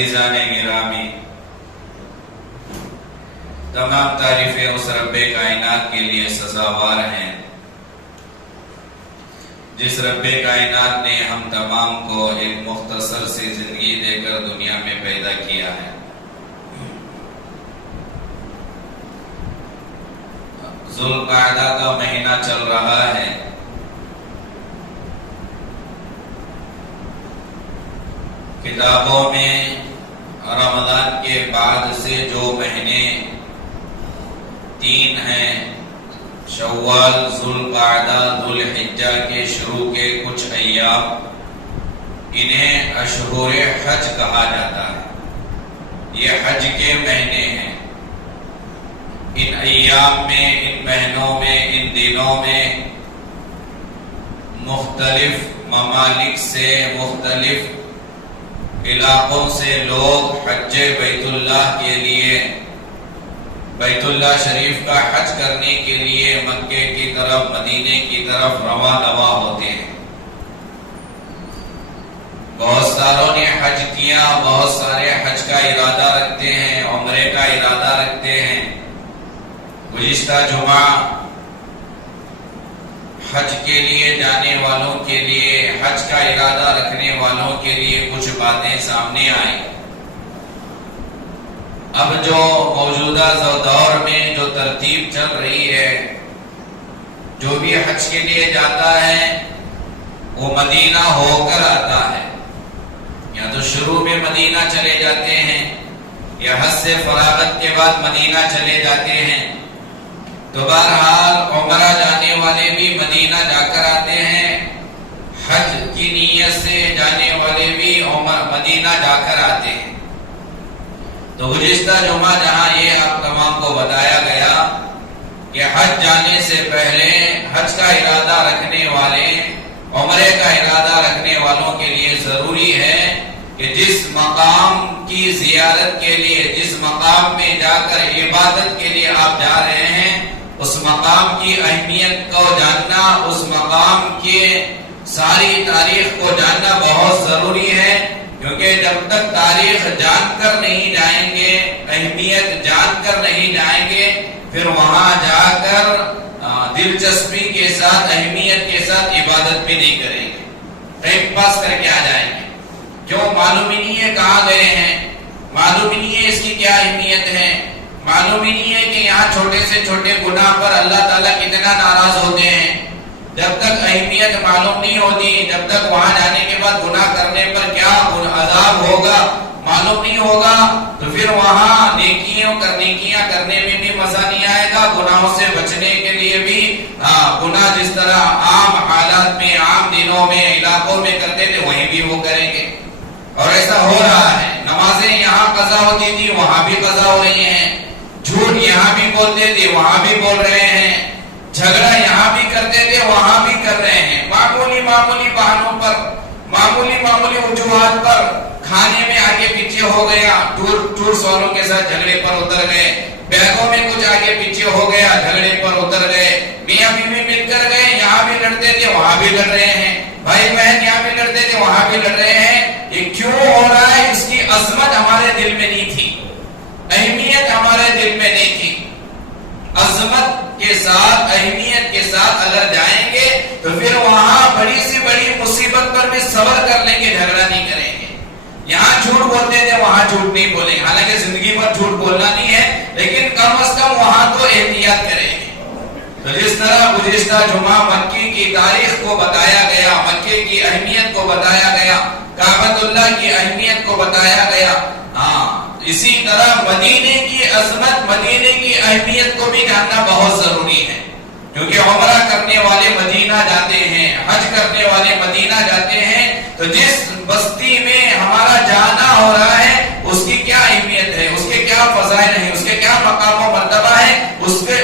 عزیزان گرامی، تمام تعریفیں اس رب کائنات کے لیے سزاوار ہیں جس رب کائنات نے ہم تمام کو ایک مختصر سی زندگی دے کر دنیا میں پیدا کیا ہے۔ ذوالقعدہ کا مہینہ چل رہا ہے۔ کتابوں میں رمضان کے بعد سے جو مہینے 3 ہیں، شوال، ذوالقعدہ، ذوالحجہ کے شروع کے کچھ ایام، انہیں اشہر حج کہا جاتا ہے۔ یہ حج کے مہینے ہیں۔ ان ایام میں، ان مہینوں میں، ان دنوں میں مختلف ممالک سے، مختلف علاقوں سے لوگ حج بیت اللہ کے لیے، بیت اللہ شریف کا حج کرنے کے لیے مکے کی طرف، مدینے کی طرف رواں ہوتے ہیں۔ بہت ساروں نے حج کیا، بہت سارے حج کا ارادہ رکھتے ہیں، عمرے کا ارادہ رکھتے ہیں۔ گزشتہ جمعہ حج کے لیے جانے والوں کے لیے، حج کا ارادہ رکھنے والوں کے لیے کچھ باتیں سامنے آئیں۔ اب جو موجودہ دور میں جو ترتیب چل رہی ہے، جو بھی حج کے لیے جاتا ہے وہ مدینہ ہو کر آتا ہے، یا تو شروع میں مدینہ چلے جاتے ہیں یا حج سے فراغت کے بعد مدینہ چلے جاتے ہیں۔ تو بہرحال عمرہ جانے والے بھی مدینہ جا کر آتے ہیں، حج کی نیت سے جانے والے بھی مدینہ جا کر آتے ہیں۔ تو گزشتہ جمعہ جہاں یہ آپ تمام کو بتایا گیا کہ حج جانے سے پہلے حج کا ارادہ رکھنے والے، عمرے کا ارادہ رکھنے والوں کے لیے ضروری ہے کہ جس مقام کی زیارت کے لیے، جس مقام میں جا کر عبادت کے لیے آپ جا رہے ہیں، اس مقام کی اہمیت کو جاننا، اس مقام کے ساری تاریخ کو جاننا بہت ضروری ہے، کیونکہ جب تک تاریخ جان کر نہیں جائیں گے، اہمیت جان کر نہیں جائیں گے، پھر وہاں جا کر دلچسپی کے ساتھ، اہمیت کے ساتھ عبادت بھی نہیں کریں گے، ٹائم پاس کر کے آ جائیں گے۔ کیوں؟ معلوم ہی نہیں ہے کہاں گئے ہیں، معلوم ہی نہیں ہے اس کی کیا اہمیت ہے، معلوم ہی نہیں ہے کہ یہاں چھوٹے سے چھوٹے گناہ پر اللہ تعالیٰ کتنا ناراض ہوتے ہیں۔ جب تک اہمیت معلوم نہیں ہوتی، جب تک وہاں جانے کے بعد گناہ کرنے پر کیا عذاب ہوگا معلوم نہیں ہوگا، تو پھر وہاں نیکیاں کرنے میں بھی مزہ نہیں آئے گا، گناہوں سے بچنے کے لیے بھی گناہ جس طرح عام حالات میں، عام دنوں میں، علاقوں میں کرتے تھے وہیں بھی وہ کریں گے۔ اور ایسا ہو رہا ہے، نمازیں یہاں قضا ہوتی تھی وہاں بھی قضا ہو رہی ہیں، جھوٹ یہاں بھی بولتے تھے وہاں بھی بول رہے ہیں، جھگڑا یہاں بھی کرتے تھے وہاں بھی کر رہے ہیں، معمولی بہانوں پر، معمولی وجوہات پر کھانے میں آگے پیچھے ہو گیا، ٹورس والوں کے ساتھ جھگڑے پر اتر گئے، بیگوں میں کچھ آگے پیچھے ہو گیا، جھگڑے پر اتر گئے، میاں بیوی مل کر گئے، یہاں بھی لڑتے تھے وہاں بھی لڑ رہے ہیں، بھائی بہن یہاں بھی لڑتے تھے وہاں بھی لڑ رہے ہیں۔ یہ کیوں ہو رہا ہے؟ اس کی عظمت ہمارے دل میں نہیں تھی، اہمیت ہمارے دل میں نہیں تھی۔ عظمت کے ساتھ، اہمیت کے ساتھ اگر جائیں گے تو پھر وہاں بڑی سی بڑی مصیبت پر بھی صبر کر لیں گے، جھگڑا نہیں کریں گے۔ یہاں جھوٹ بولتے تھے وہاں جھوٹ نہیں بولیں گے، حالانکہ زندگی پر جھوٹ بولنا نہیں ہے، لیکن کم از کم وہاں تو احتیاط کریں گے۔ تو جس طرح گزشتہ جمعہ مکی کی تاریخ کو بتایا گیا، مکے کی اہمیت کو بتایا گیا، کعبۃ اللہ کی اہمیت کو بتایا گیا، اسی طرح مدینے کی عظمت، مدینے کی اہمیت کو بھی جاننا بہت ضروری ہے، کیونکہ عمرہ کرنے والے مدینہ جاتے ہیں، حج کرنے والے مدینہ جاتے ہیں، تو جس بستی میں ہمارا جانا ہو رہا ہے اس کی کیا اہمیت ہے، اس کے کیا فضائل ہیں، اس کے کیا مقام و مرتبہ ہے،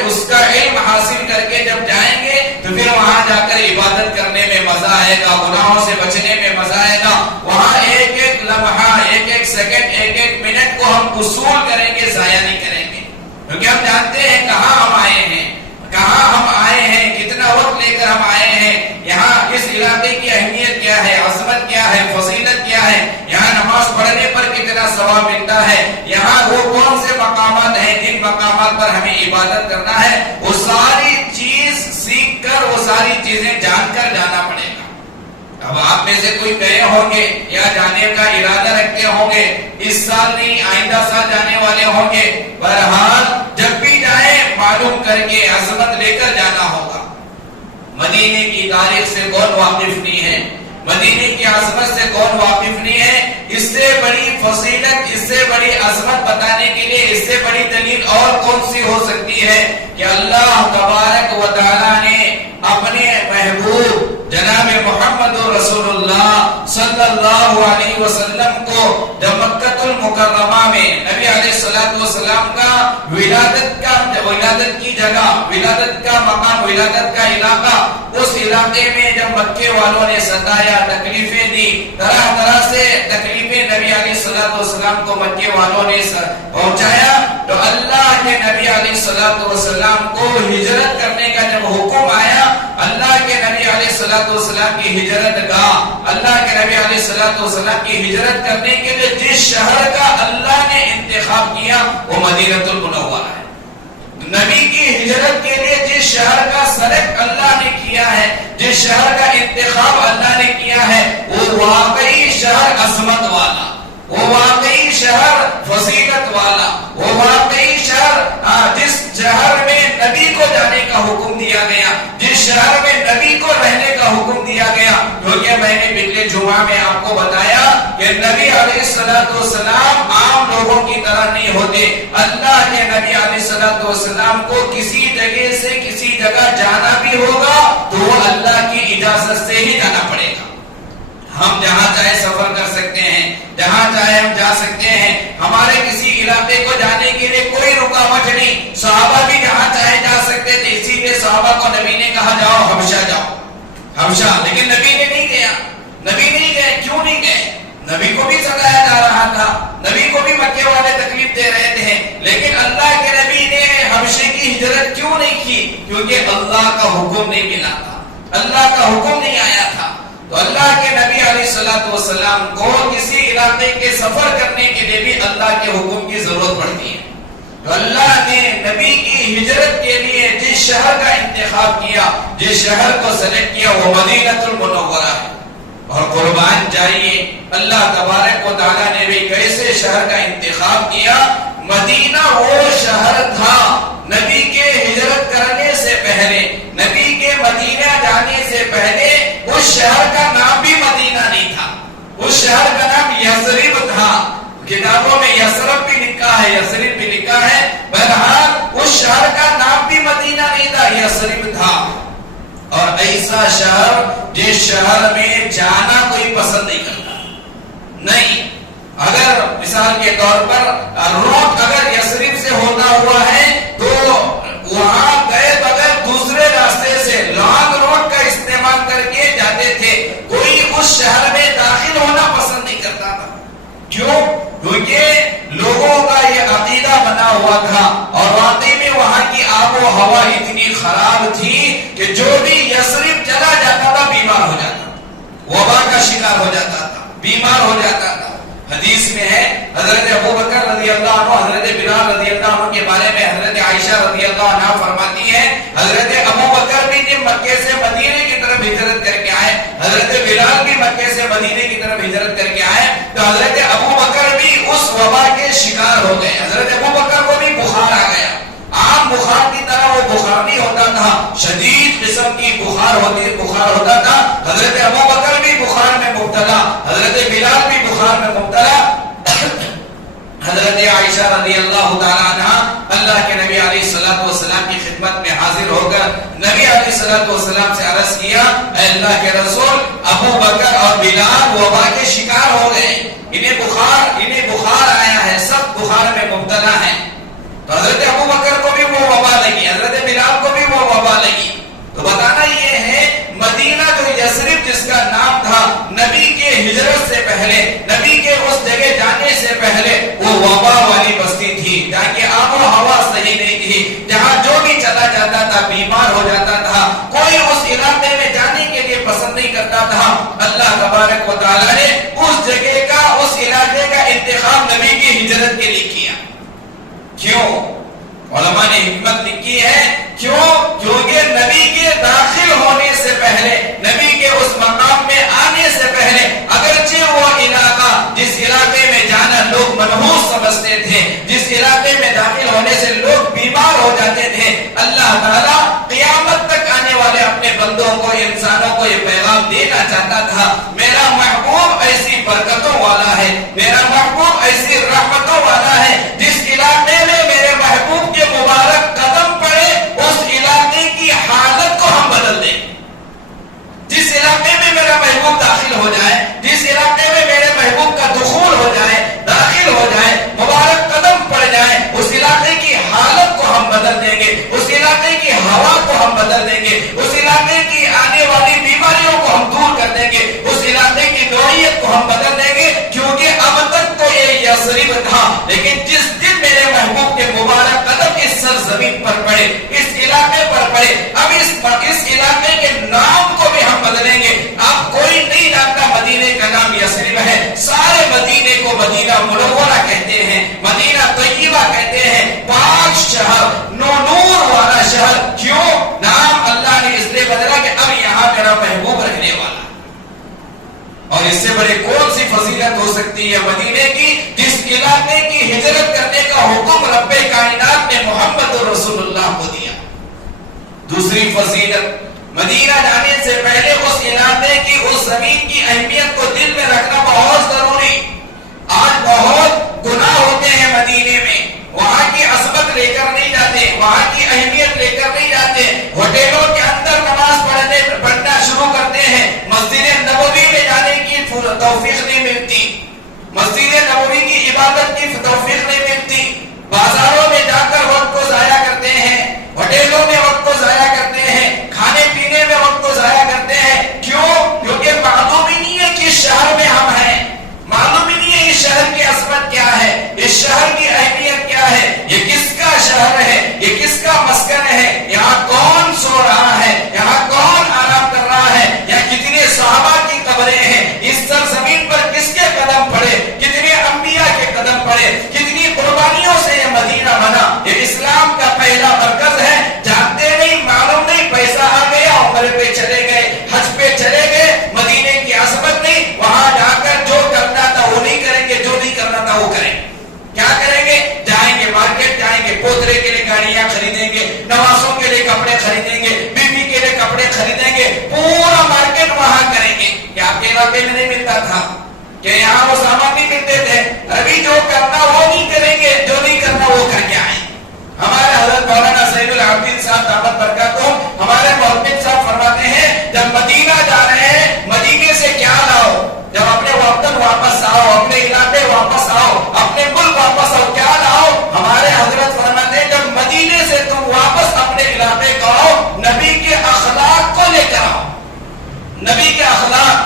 اس کا علم حاصل کر کے جب جائیں گے تو پھر وہاں جا کر عبادت کرنے میں مزہ آئے گا، گناہوں سے بچنے میں مزہ آئے گا۔ وہاں ایک ایک لمحہ، ایک ایک سیکنڈ، ایک ایک منٹ کو ہم وصول کریں گے، ضائع نہیں کریں گے، کیونکہ ہم جانتے ہیں کہاں ہم آئے ہیں، کہاں ہم آئے ہیں، کتنا وقت لے کر ہم آئے ہیں، یہاں اس علاقے کی اہمیت کیا ہے، عظمت کیا ہے، فضیلت کیا ہے، یہاں نماز پڑھنے پر کتنا ثواب پر ہمیں عبادت کرنا ہے، وہ ساری چیز سیکھ کر، وہ ساری چیزیں جان کر جانا پڑے گا۔ اب آپ میں سے کوئی گئے ہوں گے یا جانے کا ارادہ رکھتے ہوں گے، اس سال نہیں آئندہ سال جانے والے ہوں گے، بہرحال جب بھی جائیں معلوم کر کے عظمت لے کر جانا ہوگا۔ مدینے کی تاریخ سے کون واقف نہیں ہے؟ مدینے کی عظمت سے کون واقف نہیں ہے؟ اس سے بڑی فضیلت، اس سے بڑی عظمت بتانے کے لیے اس سے بڑی دلیل اور کون سی ہو سکتی ہے کہ اللہ تبارک و تعالی نے اپنے محبوب جناب محمد رسول اللہ صلی اللہ علیہ وسلم کو جب مکہ المکرمہ میں نبی علیہ السلام کا ولادت کی جگہ، ولادت کا مقام، ولادت کا علاقہ، اس علاقے میں جب مکے والوں نے ستایا، تکلیفیں دی، طرح طرح سے تکلیفیں نبی علیہ السلام کو مکے والوں نے پہنچایا، تو اللہ کے نبی علیہ السلام کو ہجرت کرنے کا جب حکم آیا، اللہ کے نبی علیہ السلام کی ہجرت گاہ، اللہ کے نبی علیہ السلام کی ہجرت کرنے کے لیے جس شہر کا اللہ نے انتخاب کیا وہ مدینہ المنورہ ہے۔ نبی کی ہجرت کے لیے جس شہر کا سلیکٹ اللہ نے کیا ہے، جس شہر کا انتخاب اللہ نے کیا ہے، وہ واقعی شہر عظمت والا، وہ واقعی شہر فضیلت والا، وہ واقعی شہر جس شہر میں نبی کو جانے کا حکم دیا گیا، جس شہر میں نبی کو رہنے کا حکم دیا گیا، کیونکہ میں نے پچھلے جمعہ میں آپ کو بتایا کہ نبی علیہ السلام عام لوگوں کی طرح نہیں ہوتے۔ اللہ کے نبی علیہ السلام کو کسی جگہ سے کسی جگہ جانا بھی ہوگا تو وہ اللہ کی اجازت سے ہی جانا پڑے گا۔ ہم جہاں چاہے سفر کر سکتے ہیں، جہاں چاہے ہم جا سکتے ہیں، ہمارے کسی علاقے کو جانے کے لیے کوئی رکاوٹ نہیں۔ صحابہ بھی جہاں چاہے جا سکتے تھے، اسی لیے صحابہ کو نبی نے کہا جاؤ حبشہ، جاؤ حبشہ، لیکن نبی نے نہیں گیا۔ نبی نہیں گئے، کیوں نہیں گئے؟ نبی کو بھی ستایا جا رہا تھا، نبی کو بھی مکے والے تکلیف دے رہے تھے، لیکن اللہ کے نبی نے حبشے کی ہجرت کیوں نہیں کی؟ کیونکہ اللہ کا حکم نہیں ملا تھا، اللہ کا حکم نہیں آیا تھا۔ تو اللہ کے نبی علیہ السلام کو کسی علاقے کے سفر کرنے کے لیے بھی اللہ کے حکم کی ضرورت پڑتی ہے۔ تو اللہ نے نبی کی ہجرت کے لیے جس شہر کا انتخاب کیا، جس شہر کو سلیکٹ کیا، وہ مدینہ المنورہ ہے۔ اور قربان جائیے اللہ تبارک و تعالیٰ نے بھی کیسے شہر کا انتخاب کیا۔ مدینہ وہ شہر تھا نبی کے ہجرت کرنے سے پہلے، نبی کے مدینہ جانے سے پہلے اس شہر کا نام بھی مدینہ نہیں تھا، اس شہر کا نام یثرب تھا۔ کتابوں میں یثرب بھی لکھا ہے، یثرب بھی لکھا ہے، بہرحال اس شہر کا نام بھی مدینہ نہیں تھا، یثرب تھا۔ اور ایسا شہر جس شہر میں جانا کوئی پسند نہیں کرتا، نہیں، اگر مثال کے طور پر روٹ اگر یثرب سے ہوتا ہوا ہے تو وہاں گئے بغیر دوسرے راستے سے لانگ روڈ کا استعمال کر کے جاتے تھے، کوئی اس شہر میں داخل ہونا پسند نہیں کرتا تھا۔ کیوں؟ کیونکہ لوگوں کا یہ عقیدہ بنا ہوا تھا، اور واقعی میں وہاں کی آب و ہوا اتنی خراب تھی کہ جو بھی یثرب چلا جاتا تھا بیمار ہو جاتا، وبا کا شکار ہو جاتا تھا، بیمار ہو جاتا تھا۔ حدیث میں ہے حضرت ابوبکر رضی اللہ عنہ، حضرت بلال رضی اللہ عنہ کے بارے میں حضرت عائشہ رضی اللہ عنہ فرماتی ہے، حضرت ابوبکر بھی جب مکے سے مدینے کی طرف ہجرت کر کے آئے، حضرت بلال بھی مکے سے مدینے کی طرف ہجرت کر کے آئے، تو حضرت ابوبکر بھی اس وبا کے شکار ہو گئے۔ حضرت ابوبکر کو بھی بخار آ گیا، عام بخار کی طرح وہ بخار نہیں ہوتا تھا، شدید قسم کی بخار ہوتا تھا۔ حضرت ابوبکر بھی بخار میں مبتلا، حضرت بلال بھی بخار میں مبتلا۔ حضرت عائشہ رضی اللہ تعالی عنہ اللہ کے نبی علیہ السلام کی خدمت میں حاضر ہو کر نبی علیہ السلام سے عرض کیا، اے اللہ کے رسول، ابوبکر اور بلال وبا کے شکار ہو گئے، انہیں بخار آیا ہے، سب بخار میں مبتلا ہیں۔ تو حضرت ابوبکر کو بھی وہ وبا لگی، حضرت بلال کو بھی وہ وبا لگی۔ تو بتانا یہ ہے مدینہ جو یثرب جس کا نام تھا نبی کے ہجرت سے پہلے، نبی کے اس جگہ جانے سے پہلے وہ وبا والی بستی تھی، جہاں کی آب و ہوا صحیح نہیں تھی، جہاں جو بھی چلا جاتا تھا بیمار ہو جاتا تھا، کوئی اس علاقے میں جانے کے لیے پسند نہیں کرتا تھا۔ اللہ تبارک و تعالیٰ نے اس جگہ کا، اس علاقے کا انتخاب نبی کی ہجرت کے لیے کیا۔ کیوں؟ علماء نے کیوں؟ کیونکہ نبی کے داخل ہونے سے پہلے، نبی کے اس مقام میں آنے سے پہلے، اگرچہ وہ علاقہ، جس علاقے میں جانا لوگ منحوس سمجھتے تھے، جس علاقے میں داخل ہونے سے لوگ بیمار ہو جاتے تھے، اللہ تعالیٰ قیامت تک آنے والے اپنے بندوں کو، انسانوں کو یہ پیغام دینا چاہتا تھا، میرا محبوب ایسی برکتوں والا ہے، میرا محبوب ایسی رحمتوں والا ہے، جس علاقے میں میرے محبوب کے مبارک قدم پڑے اس علاقے کی حالت کو ہم بدل دیں۔ جس علاقے میں میرا محبوب داخل ہو جائے، جس علاقے میں میرے محبوب کا دخول ہو جائے، داخل ہو جائے، مبارک قدم پڑ جائے، اس علاقے کی حالت کو ہم بدل دیں گے، اس علاقے کی ہوا کو ہم بدل دیں گے، اس علاقے کی آنے والی بیماریوں کو ہم دور کر دیں گے، اس علاقے کی نوعیت کو ہم بدل دیں گے، کیونکہ اب تک تو یہ یثرب تھا، لیکن جس دن میرے محبوب کے مبارک قدم اس سرزمین پر پڑے، اس علاقے پر پڑے، اب اس علاقے کے نام کو بھی ہم بدلیں گے۔ اب کوئی نہیں جانتا مدینے کا نام یثرب ہے، سارے مدینے کو مدینہ منورہ کہتے ہیں، مدینہ طیبہ کہتے ہیں، پاک شہر، نور والا شہر۔ کیوں؟ نام اللہ نے اس لیے بدلا کہ اب یہاں میرا محبوب رہنے والا، اور اس سے بڑے کون سی فضیلت ہو سکتی ہے مدینے کی، جس علاقے کی ہجرت کرنے کا حکم رب کائنات نے محمد رسول اللہ کو دیا۔ دوسری فضیلت، مدینہ جانے سے پہلے اس علاقے کی، اس زمین کی اہمیت کو دل میں رکھنا بہت ضروری۔ آج بہت گناہ ہوتے ہیں مدینے میں، وہاں کی عظمت لے کر نہیں جاتے، وہاں کی اہمیت لے کر نہیں جاتے، ہوٹلوں کے اندر نماز پڑھنا شروع کرتے ہیں، مسجد نبوی میں جانے کی توفیق نہیں ملتی، مسجد نبوی کی عبادت کی توفیق نہیں ملتی، بازاروں میں جا کر وقت کو ضائع کرتے ہیں، ہوٹلوں میں وقت کو ضائع کرتے ہیں، کھانے پینے میں وقت کو ضائع کرتے ہیں۔ کیوں؟ کیونکہ معلوم ہی نہیں ہے کہ اس شہر میں ہم ہیں، معلوم ہی نہیں ہے اس شہر کی عظمت کیا ہے، اس شہر کی اہمیت کیا ہے، یہ کس کا شہر ہے، یہ کس کا مسکن ہے، یہاں کون سو رہا ہے، یہاں کون آرام کر رہا ہے، یہاں کتنے صحابہ کی قبریں ہیں، اس سرزمین پر کس کے قدم پڑے، کتنے انبیاء کے قدم پڑے، کتنی قربانیوں سے یہ مدینہ بنا، یہ اسلام کا پہلا مرکز ہے۔ جانتے نہیں، معلوم نہیں، پیسہ آ گیا، عمرے پہ چلے گئے، حج پہ چلے گئے، مدینے کی عظمت نہیں، وہاں جا کر جو کرنا تھا وہ نہیں کریں گے، جو نہیں کرنا تھا وہ کریں گے۔ کیا کریں گے؟ جائیں گے مارکیٹ، جائیں گے، پوترے کے لیے گاڑیاں خریدیں گے، نوازوں کے لیے کپڑے خریدیں گے، بیوی کے لیے کپڑے خریدیں گے، پورا مارکیٹ وہاں کریں گے۔ کیا آپ کے علاقے میں نہیں ملتا تھا کہ یہاں وہ سامان نہیں ملتے تھے؟ ابھی جو کرنا وہ نہیں کریں گے، جو نہیں کرنا وہ کر کے آئیں۔ ہمارے حضرت مولانا سید العابدین صاحب دامت برکاتہم، ہمارے محمد صاحب فرماتے ہیں جب مدینہ جا رہے ہیں، مدینے سے کیا لاؤ؟ جب اپنے وطن واپس آؤ، اپنے علاقے واپس آؤ، اپنے ملک واپس آؤ، کیا لاؤ؟ ہمارے حضرت فرماتے ہیں جب مدینے سے تم واپس اپنے علاقے کو آؤ، نبی کے اخلاق کو لے کر آؤ، نبی کے اخلاق،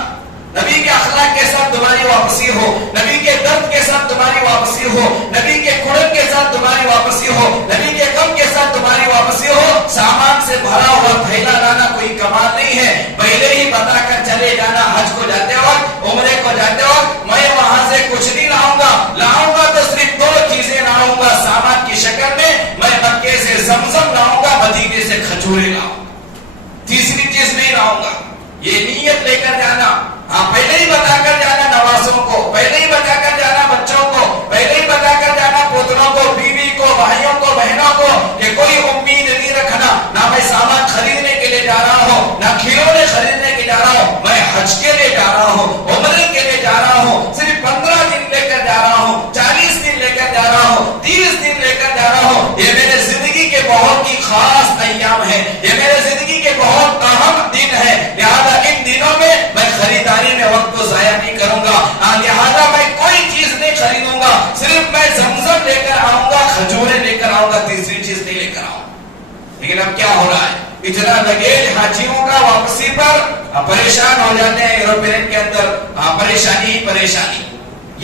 نبی کے اخلاق کے ساتھ تمہاری واپسی ہو، نبی کے درد کے ساتھ تمہاری واپسی ہو، نبی کے کڑک کے ساتھ تمہاری واپسی ہو، نبی کے غم کے ساتھ تمہاری واپسی ہو۔ سامان سے بھرا ہوا تھیلا لانا کوئی کمال نہیں ہے، پہلے ہی بتا کر چلے جانا، حج کو جاتے وقت، عمرے کو جاتے وقت میں وہاں سے کچھ نہیں لاؤں گا، لاؤں گا تو صرف دو چیزیں لاؤں گا سامان کی شکل میں، میں مکے سے زمزم لاؤں گا، مدینے سے کھجورے لاؤں گا، تیسری چیز نہیں لاؤں گا۔ یہ نیت لے کر جانا، ہاں پہلے ہی بتا کر جانا نوازوں کو، پہلے ہی بتا کر جانا بچوں کو، پہلے ہی بتا کر جانا پوتروں کو، بیوی کو، بھائیوں کو، بہنوں کو، کہ کوئی امید نہیں رکھنا، نہ میں سامان خریدنے کے لیے جا رہا ہوں، نہ کھلونے خریدنے کے جا رہا ہوں، میں حج کے لیے جا رہا ہوں، عمرے کے لیے جا رہا ہوں، صرف 15 دن لے کر جا رہا ہوں، 40 دن لے کر جا رہا ہوں، 30 دن لے کر جا رہا ہوں۔ یہ میرے زندگی کے بہت ہی خاص ایام ہے، یہ میرے زندگی کے بہت اہم دن ہے، لہذا ان دنوں میں خریداری میں وقت کو ضائع نہیں کروں گا، لہذا میں کوئی چیز نہیں خریدوں گا، صرف میں زمزم لے کر آؤں گا، کھجورے لے کر آؤں گا، تیسری چیز نہیں لے کر آؤں گا۔ لیکن اب کیا ہو رہا ہے؟ اتنا لگیج حاجیوں کا واپسی پر پریشان ہو جاتے ہیں، ایروپلین کے اندر پریشانی ہی پریشانی،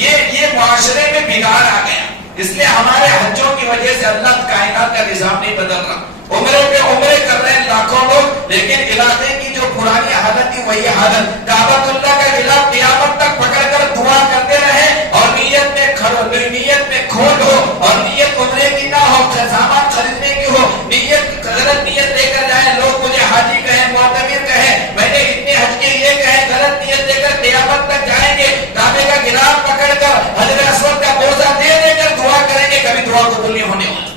یہ معاشرے میں بگاڑ آ گیا۔ اس لیے ہمارے حجوں کی وجہ سے اللہ کائنات کا نظام نہیں بدل رہا، عمرے پہ عمرے کر رہے ہیں لاکھوں لوگ، لیکن علاقے کی جو پرانی حالت تھی وہی حالت، کعبۃ اللہ کا غلاف قیامت تک پکڑ کر دعا کرتے رہے، اور نیت میں کھول ہو، اور نیت عمرے کی نہ ہو، سامان خریدنے کی ہو، نیت غلط نیت لے کر جائیں، لوگ مجھے حاجی کہیں، معتمر کہیں، میں نے اتنے حج کے یہ کہیں، غلط نیت لے کر قیامت تک جائیں گے، کعبے کا گلاف پکڑ کر حجر اسود کا بوسہ دے دے کر دعا کریں گے، کبھی دعا قبول نہیں ہونے والا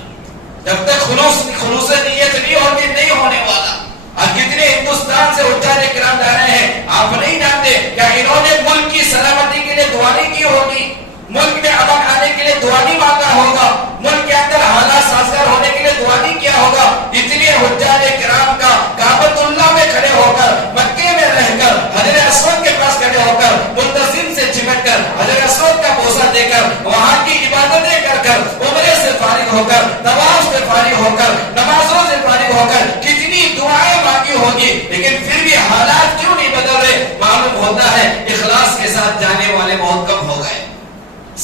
جب تک خلوص نیت نہیں ہوگی، نہیں ہونے والا۔ اب کتنے ہندوستان سے حجاج کرام جا رہے ہیں، آپ نہیں جانتے کیا انہوں نے ملک کی سلامتی کے لیے دعا نہیں کی ہوگی، ملک میں امن آنے کے لیے دعا نہیں مانگا ہوگا، ملک کے اندر حالات سازگار ہونے کے لیے دعا نہیں کیا ہوگا؟ اتنے حجاج کرام کا کعبۃ اللہ میں کھڑے ہو کر، مکے میں رہ کر، حجر اسود کے پاس کھڑے ہو کر، ملتزم سے چمٹ کر، حجر اسود کا بوسہ دے کر، وہاں کی عبادتیں کر کر، عمرے سے فارغ ہو کر، طواف سے فارغ ہو کر، نمازوں سے فارغ ہو کر کتنی دعائیں مانگی ہوگی، لیکن پھر بھی حالات کیوں نہیں بدل رہے؟ معلوم ہوتا ہے اخلاص کے ساتھ جانے والے بہت کم ہو گئے،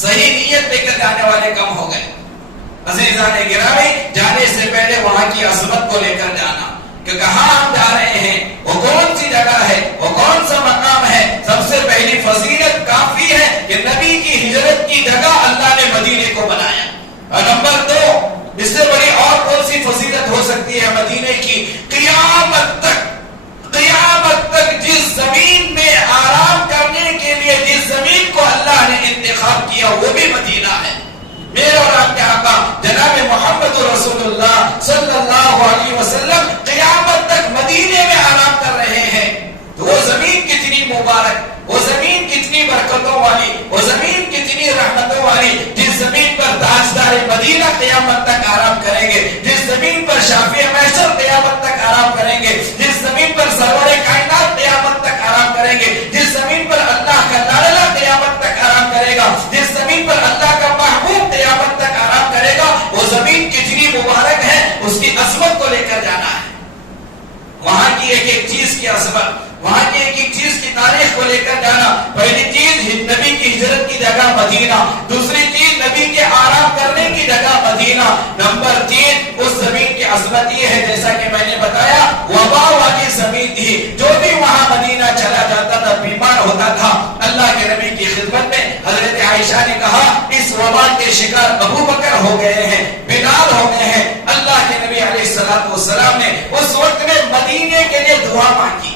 صحیح نیت لے کر جانے والے کم ہو گئے۔ عزیزان گرامی، جانے سے پہلے وہاں کی عظمت کو لے کر جانا کہ کہاں ہم جا رہے ہیں، وہ کون سی جگہ ہے، وہ کون سا مقام ہے۔ سب سے پہلی فضیلت کافی ہے کہ نبی کی ہجرت کی جگہ اللہ نے مدینے کو بنایا، اور نمبر 2 اس سے بڑی اور کون سی فضیلت ہو سکتی ہے مدینے کی؟ قیامت تک جس زمین میں آرام کرنے کے لیے جس زمین کو اللہ نے انتخاب کیا وہ بھی مدینہ ہے۔ میرے اور آپ کے آقا جناب محمد رسول اللہ صلی اللہ علیہ وسلم قیامت تک مدینے میں آرام کر رہے ہیں، تو وہ زمین کتنی مبارک، وہ زمین کتنی برکتوں والی، وہ زمین کتنی رحمتوں والی، جس زمین پر تاجدار مدینہ قیامت تک آرام کریں گے، جس زمین پر شافع محشر قیامت تک آرام کریں گے، جس زمین پر سرور کائنات قیامت تک آرام کریں گے، جس زمین پر اللہ کا لاڈلا قیامت تک آرام کرے گا، جس زمین پر اللہ کا محبوب قیامت تک آرام کرے گا، وہ زمین کتنی مبارک ہے، اس کی عظمت کو لے کر جانا ہے۔ وہاں کی ایک ایک چیز کی عظمت، وہاں کی ایک ایک چیز کی تاریخ کو لے کر جانا۔ پہلی چیز نبی کی ہجرت کی جگہ مدینہ، دوسری چیز نبی کے آرام کرنے کی جگہ مدینہ، نمبر 3 اس زمین کی عظمت یہ ہے جیسا کہ میں نے بتایا وبا والی زمین تھی، جو بھی وہاں مدینہ چلا جاتا تھا بیمار ہوتا تھا۔ اللہ کے نبی کی خدمت میں حضرت عائشہ نے کہا اس وبا کے شکار ابو بکر ہو گئے ہیں، بلال ہو گئے ہیں۔ اللہ کے نبی علیہ الصلوۃ والسلام نے اس وقت میں مدینے کے لیے دعا مانگی،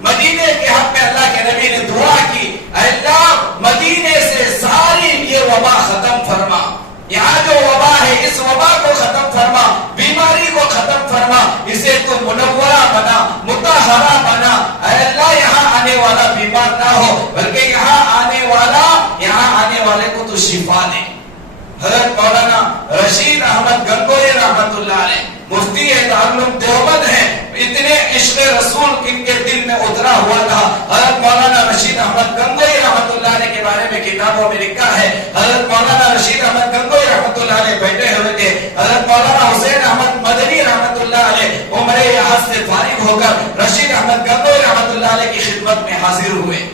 مدینے کے حق میں اللہ کے نبی نے دعا کی، اے اللہ مدینے سے ساری یہ وبا ختم فرما، یہاں جو وبا ہے اس وبا کو ختم فرما، بیماری کو ختم فرما، اسے تو منورہ بنا، مطہرہ بنا، اے اللہ یہاں آنے والا بیمار نہ ہو بلکہ یہاں آنے والے کو تو شفا دے۔ حضرت مولانا رشید احمد گنگوئی رحمت اللہ علیہ مفتی دارالعلوم دیوبند ہیں، اتنے عشق رسول ان کے دل میں اترا ہوا تھا۔ حضرت مولانا رشید احمد گنگوئی رحمت اللہ علیہ کے بارے میں کتابوں میں لکھا ہے، حضرت مولانا رشید احمد گنگوئی رحمت اللہ علیہ بیٹھے ہوئے تھے، حضرت مولانا حسین احمد مدنی رحمت اللہ علیہ عمر حج سے فارغ ہو کر رشید احمد گنگوئی رحمت اللہ علیہ کی خدمت میں حاضر ہوئے۔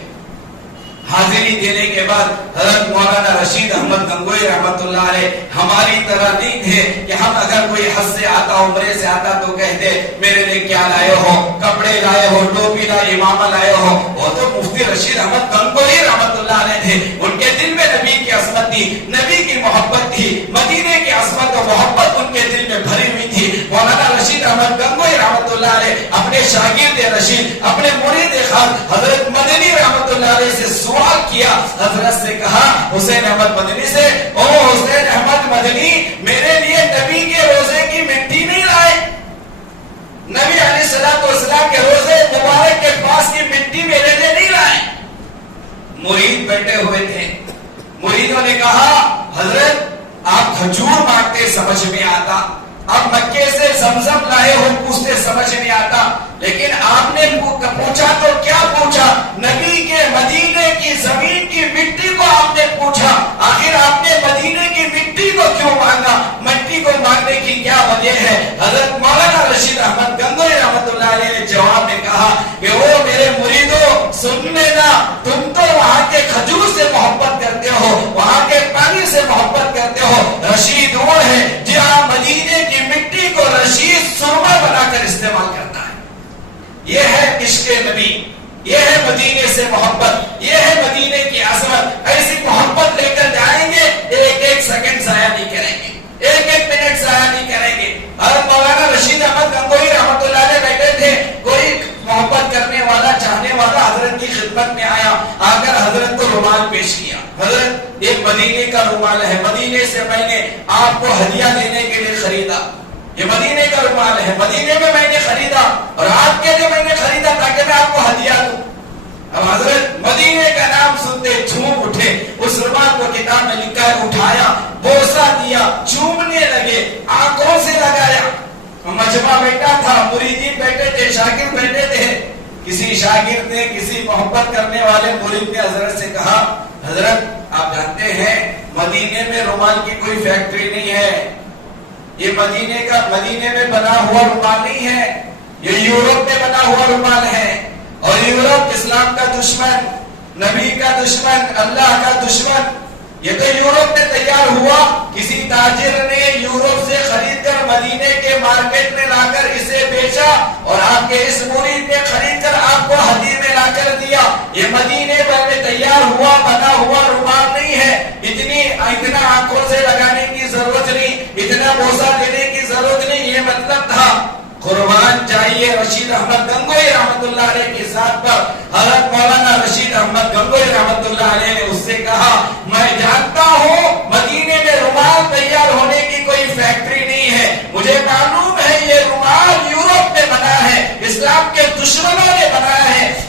حاضری دینے کے بعد حضرت مولانا رشید احمد گنگوئی رحمت اللہ علیہ ہماری طرح نہیں تھے کہ ہم اگر کوئی حج سے آتا عمرے سے آتا تو کہتے میرے لیے کیا لائے ہو، کپڑے لائے ہو، ٹوپی لائے، امامہ لائے ہو۔ وہ تو مفتی رشید احمد گنگوئی رحمت اللہ علیہ تھے، ان کے دل میں نبی کی عظمت تھی، نبی کی محبت تھی، مدینے کی عظمت و محبت ان کے دل میں بھری ہوئی تھی۔ مولانا رشید احمد گنگوئی رحمت اللہ علیہ اپنے شاگرد رشید، اپنے مرید خاص حضرت مدنی رحمت اللہ علیہ سے سوال کیا، حضرت سے کہا حسین احمد مدنی سے، او حسین احمد مدنی میرے لیے نبی کے روزے کی مٹی نہیں لائے؟ نبی علیہ الصلوۃ والسلام کے روزے مبارک کے پاس کی مٹی میرے لیے نہیں لائے؟ مرید بیٹھے ہوئے تھے، مریدوں نے کہا حضرت آپ کھجور مانگتے سمجھ میں آتا، آپ مکے سے زمزم لائے ہو پوچھتے سمجھ نہیں آتا، لیکن آپ نے پوچھا تو کیا پوچھا؟ نبی کے مدینے کی زمین کی مٹی کو آپ نے پوچھا۔ آخر آپ نے مدینے کی مٹی کو کیوں مانگا؟ مٹی کو مانگنے کی کیا وجہ ہے؟ حضرت مولانا رشید احمد گنگوئی رحمت اللہ علیہ نے جواب میں کہا کہ وہ میرے مریدوں سن لینا، تم تو وہاں کے کھجور سے محبت کرتے ہو، وہاں کے پانی سے محبت کرتے ہو، رشید وہ ہے جہاں مدینے کی مٹی کو رشید سرما بنا کر استعمال کرتا ہے۔ یہ ہے عشق نبی، یہ ہے مدینے سے محبت، یہ ہے مدینے کی عظمت۔ ایسی محبت لے کر جائیں گے، ایک ایک سیکنڈ ضائع نہیں کریں گے، ایک ایک منٹ ضائع نہیں کریں گے۔ حضرت مولانا رشید احمد گنگوئی رومال پیش کیا. حضرت ایک مدینے کا رومال ہے, مدینے سے میں نے آپ کو ہدیہ دینے کے لیے خریدا. یہ مدینے کا رومال ہے, مدینے میں میں نے خریدا اور آپ کے لیے میں نے خریدا تاکہ میں آپ کو ہدیہ دوں. اب حضرت مدینے کا نام سنتے جھوم اٹھے, اس رومال کو کتاب میں لکھا ہے, اٹھایا, بوسا دیا, چومنے لگے, آنکھوں سے لگایا. مجمع بیٹھا تھا, مریدین بیٹھے تھے, شاگرد بیٹھے تھے. کسی شاگرد نے, کسی محبت کرنے والے مرید نے حضرت سے کہا, حضرت آپ جانتے ہیں مدینے میں رومال کی کوئی فیکٹری نہیں ہے, یہ مدینے میں بنا ہوا رومال نہیں ہے, یہ یورپ میں بنا ہوا رومال ہے. اور یورپ اسلام کا دشمن, نبی کا دشمن, اللہ کا دشمن. یہ تو یورپ میں تیار ہوا, کسی تاجر نے یورپ سے خرید کر مدینے کے مارکیٹ میں لا کر اسے بیچا اور آپ کے اس مرید نے خرید کر آپ کو ہدیے میں لا کر دیا. یہ مدینے میں تیار ہوا بنا ہوا رومال نہیں ہے. اتنا آنکھوں سے لگانے کی ضرورت نہیں, اتنا بوسا دینے کی ضرورت نہیں. یہ مطلب تھا. قربان چاہیے رشید احمد گنگوئی رحمت اللہ علیہ کی ذات پر. حضرت مولانا رشید احمد گنگوئی رحمت اللہ علیہ نے اس سے کہا, میں جانتا ہوں مدینے میں رومال تیار ہونے کی کوئی فیکٹری نہیں ہے, مجھے معلوم ہے یہ رومال یورپ میں بنا ہے, اسلام کے دشمنوں نے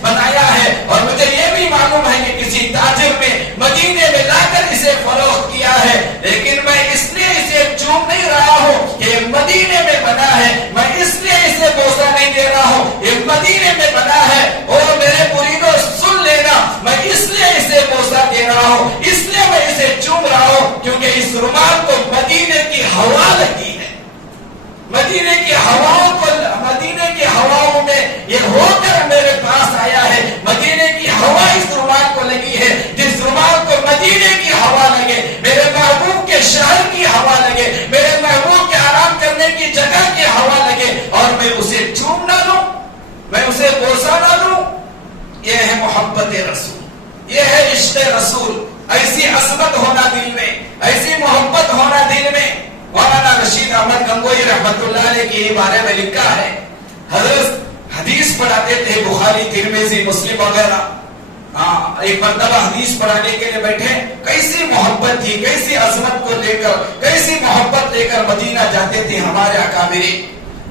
بنایا ہے. اور مجھے یہ بھی معلوم ہے کہ کسی تاجر نے مدینے میں لا کر اسے فروخت کیا ہے, لیکن میں اس لیے اسے چوم نہیں رہا ہوں کہ مدینے میں بنا ہے, میں اس لیے اسے بوسا نہیں دے رہا ہوں, یہ مدینے میں بنا ہے. اور میرے مریدوں سن لینا, میں اس لیے اسے بوسا دے رہا ہوں, اس لیے میں اسے چوم رہا ہوں کیونکہ اس رومال کو مدینے کی ہوا لگی ہے. مدینے کی ہواؤں میں یہ ہو کر میرے پاس آیا ہے. مدینے کی ہوا اس رومال کو لگی ہے. جس رومال کو مدینے کی ہوا لگے, میرے محبوب کے شہر کی ہوا لگے, میرے محبوب کے آرام کرنے کی جگہ کی ہوا لگے, اور میں اسے چوم نہ لوں, میں اسے بوسا نہ لوں, یہ ہے محبت رسول, یہ ہے عشق رسول. ایسی عظمت ہونا دل میں, ایسی محبت ہونا دل میں. مولانا رشید احمد گنگوئی رحمت اللہ علیہ کے بارے میں لکھا ہے, حضرت حدیث پڑھاتے تھے, بخاری, ترمذی, مسلم وغیرہ. ایک مرتبہ حدیث پڑھانے کے لیے بیٹھے, کیسی محبت تھی, کیسی عظمت کو لے کر, کیسی محبت لے کر مدینہ جاتے تھے ہمارے اکابری.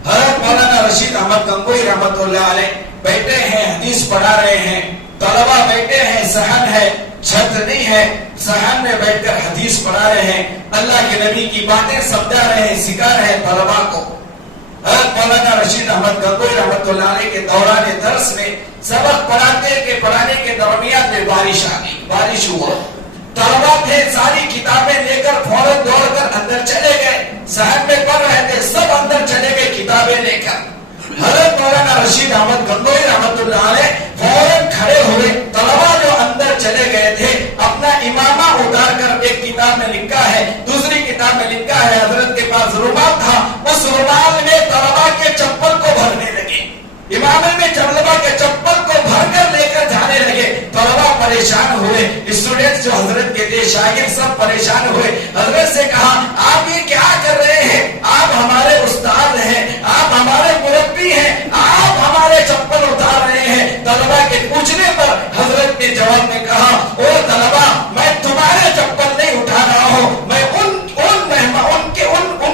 حضرت مولانا رشید احمد گنگوئی رحمت اللہ علیہ بیٹھے ہیں, حدیث پڑھا رہے ہیں, طلبہ بیٹھے ہیں, صحن ہے, چھت نہیں ہے, صحن میں بیٹھ کر حدیث پڑھا رہے ہیں, اللہ کے نبی کی باتیں سمجھا رہے ہیں, سکھا رہے ہیں طلبہ کو. حضرت مولانا رشید احمد گنگوئی رحمت اللہ علیہ کے دوران درس میں سبق پڑھانے کے درمیان میں بارش آ گئی, بارش ہوا. طلبہ تھے, ساری کتابیں لے کر فوراً دوڑ کر اندر چلے گئے. صحن میں پڑھ رہے تھے, سب اندر چلے گئے کتابیں لے کر. حضرت مولانا رشید احمد گنگوئی رحمت اللہ علیہ فوراً کھڑے ہوئے. طلبہ جو اندر چلے گئے تھے اپنا امامہ اتار کر, ایک کتاب میں لکھا ہے, دوسری کتاب میں لکھا ہے حضرت کے پاس رومال تھا, اس رومال میں طلبہ کے چپل کو بھرنے لگے. امامے میں طلبہ کے چپل کو بھر کر لے کر جانے لگے. طلبہ پریشان ہوئے, اسٹوڈنٹس جو حضرت کے تھے, شاگرد سب پریشان ہوئے. حضرت سے کہا, آپ یہ کیا کر رہے ہیں, آپ ہمارے استاد ہیں, آپ ہمارے مربی ہیں, آپ ہمارے چپل اتار رہے ہیں. طلبہ کے پوچھنے پر حضرت نے جواب میں کہا, او طلبہ, میں تمہارے چپل نہیں اٹھا رہا ہوں, میں ان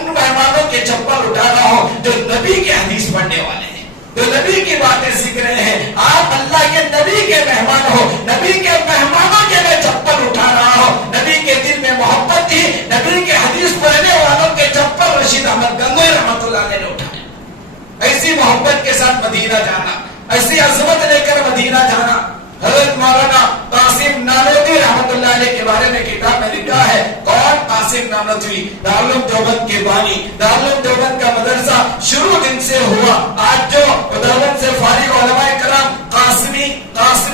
مہمانوں کے چپل اٹھا رہا ہوں جو نبی کے حدیث پڑھنے والے ہیں, جو نبی کی باتیں سیکھ رہے ہیں. آپ اللہ کے نبی کے مہمان ہو, نبی کے مہمانوں کے میں چپل اٹھا رہا ہوں. نبی کے دل میں محبت تھی, نبی کے حدیث پڑھنے والوں کے چپل رشید احمد گنگوئی رحمت اللہ علیہ نے اٹھائے. ایسی محبت کے ساتھ مدینہ جانا, ایسی عظمت لے کر مدینہ جانا. حضرت مولانا قاسم نانوتوی رحمت اللہ علیہ کے بارے میں کتاب میں لکھا ہے. کون قاسم نانوتوی؟ دارالعلوم دیوبند کے بانی. دارالعلوم دیوبند کا مدرسہ شروع دن سے ہوا. آج جو دیوبند سے فارغ علماء کرام قاسمی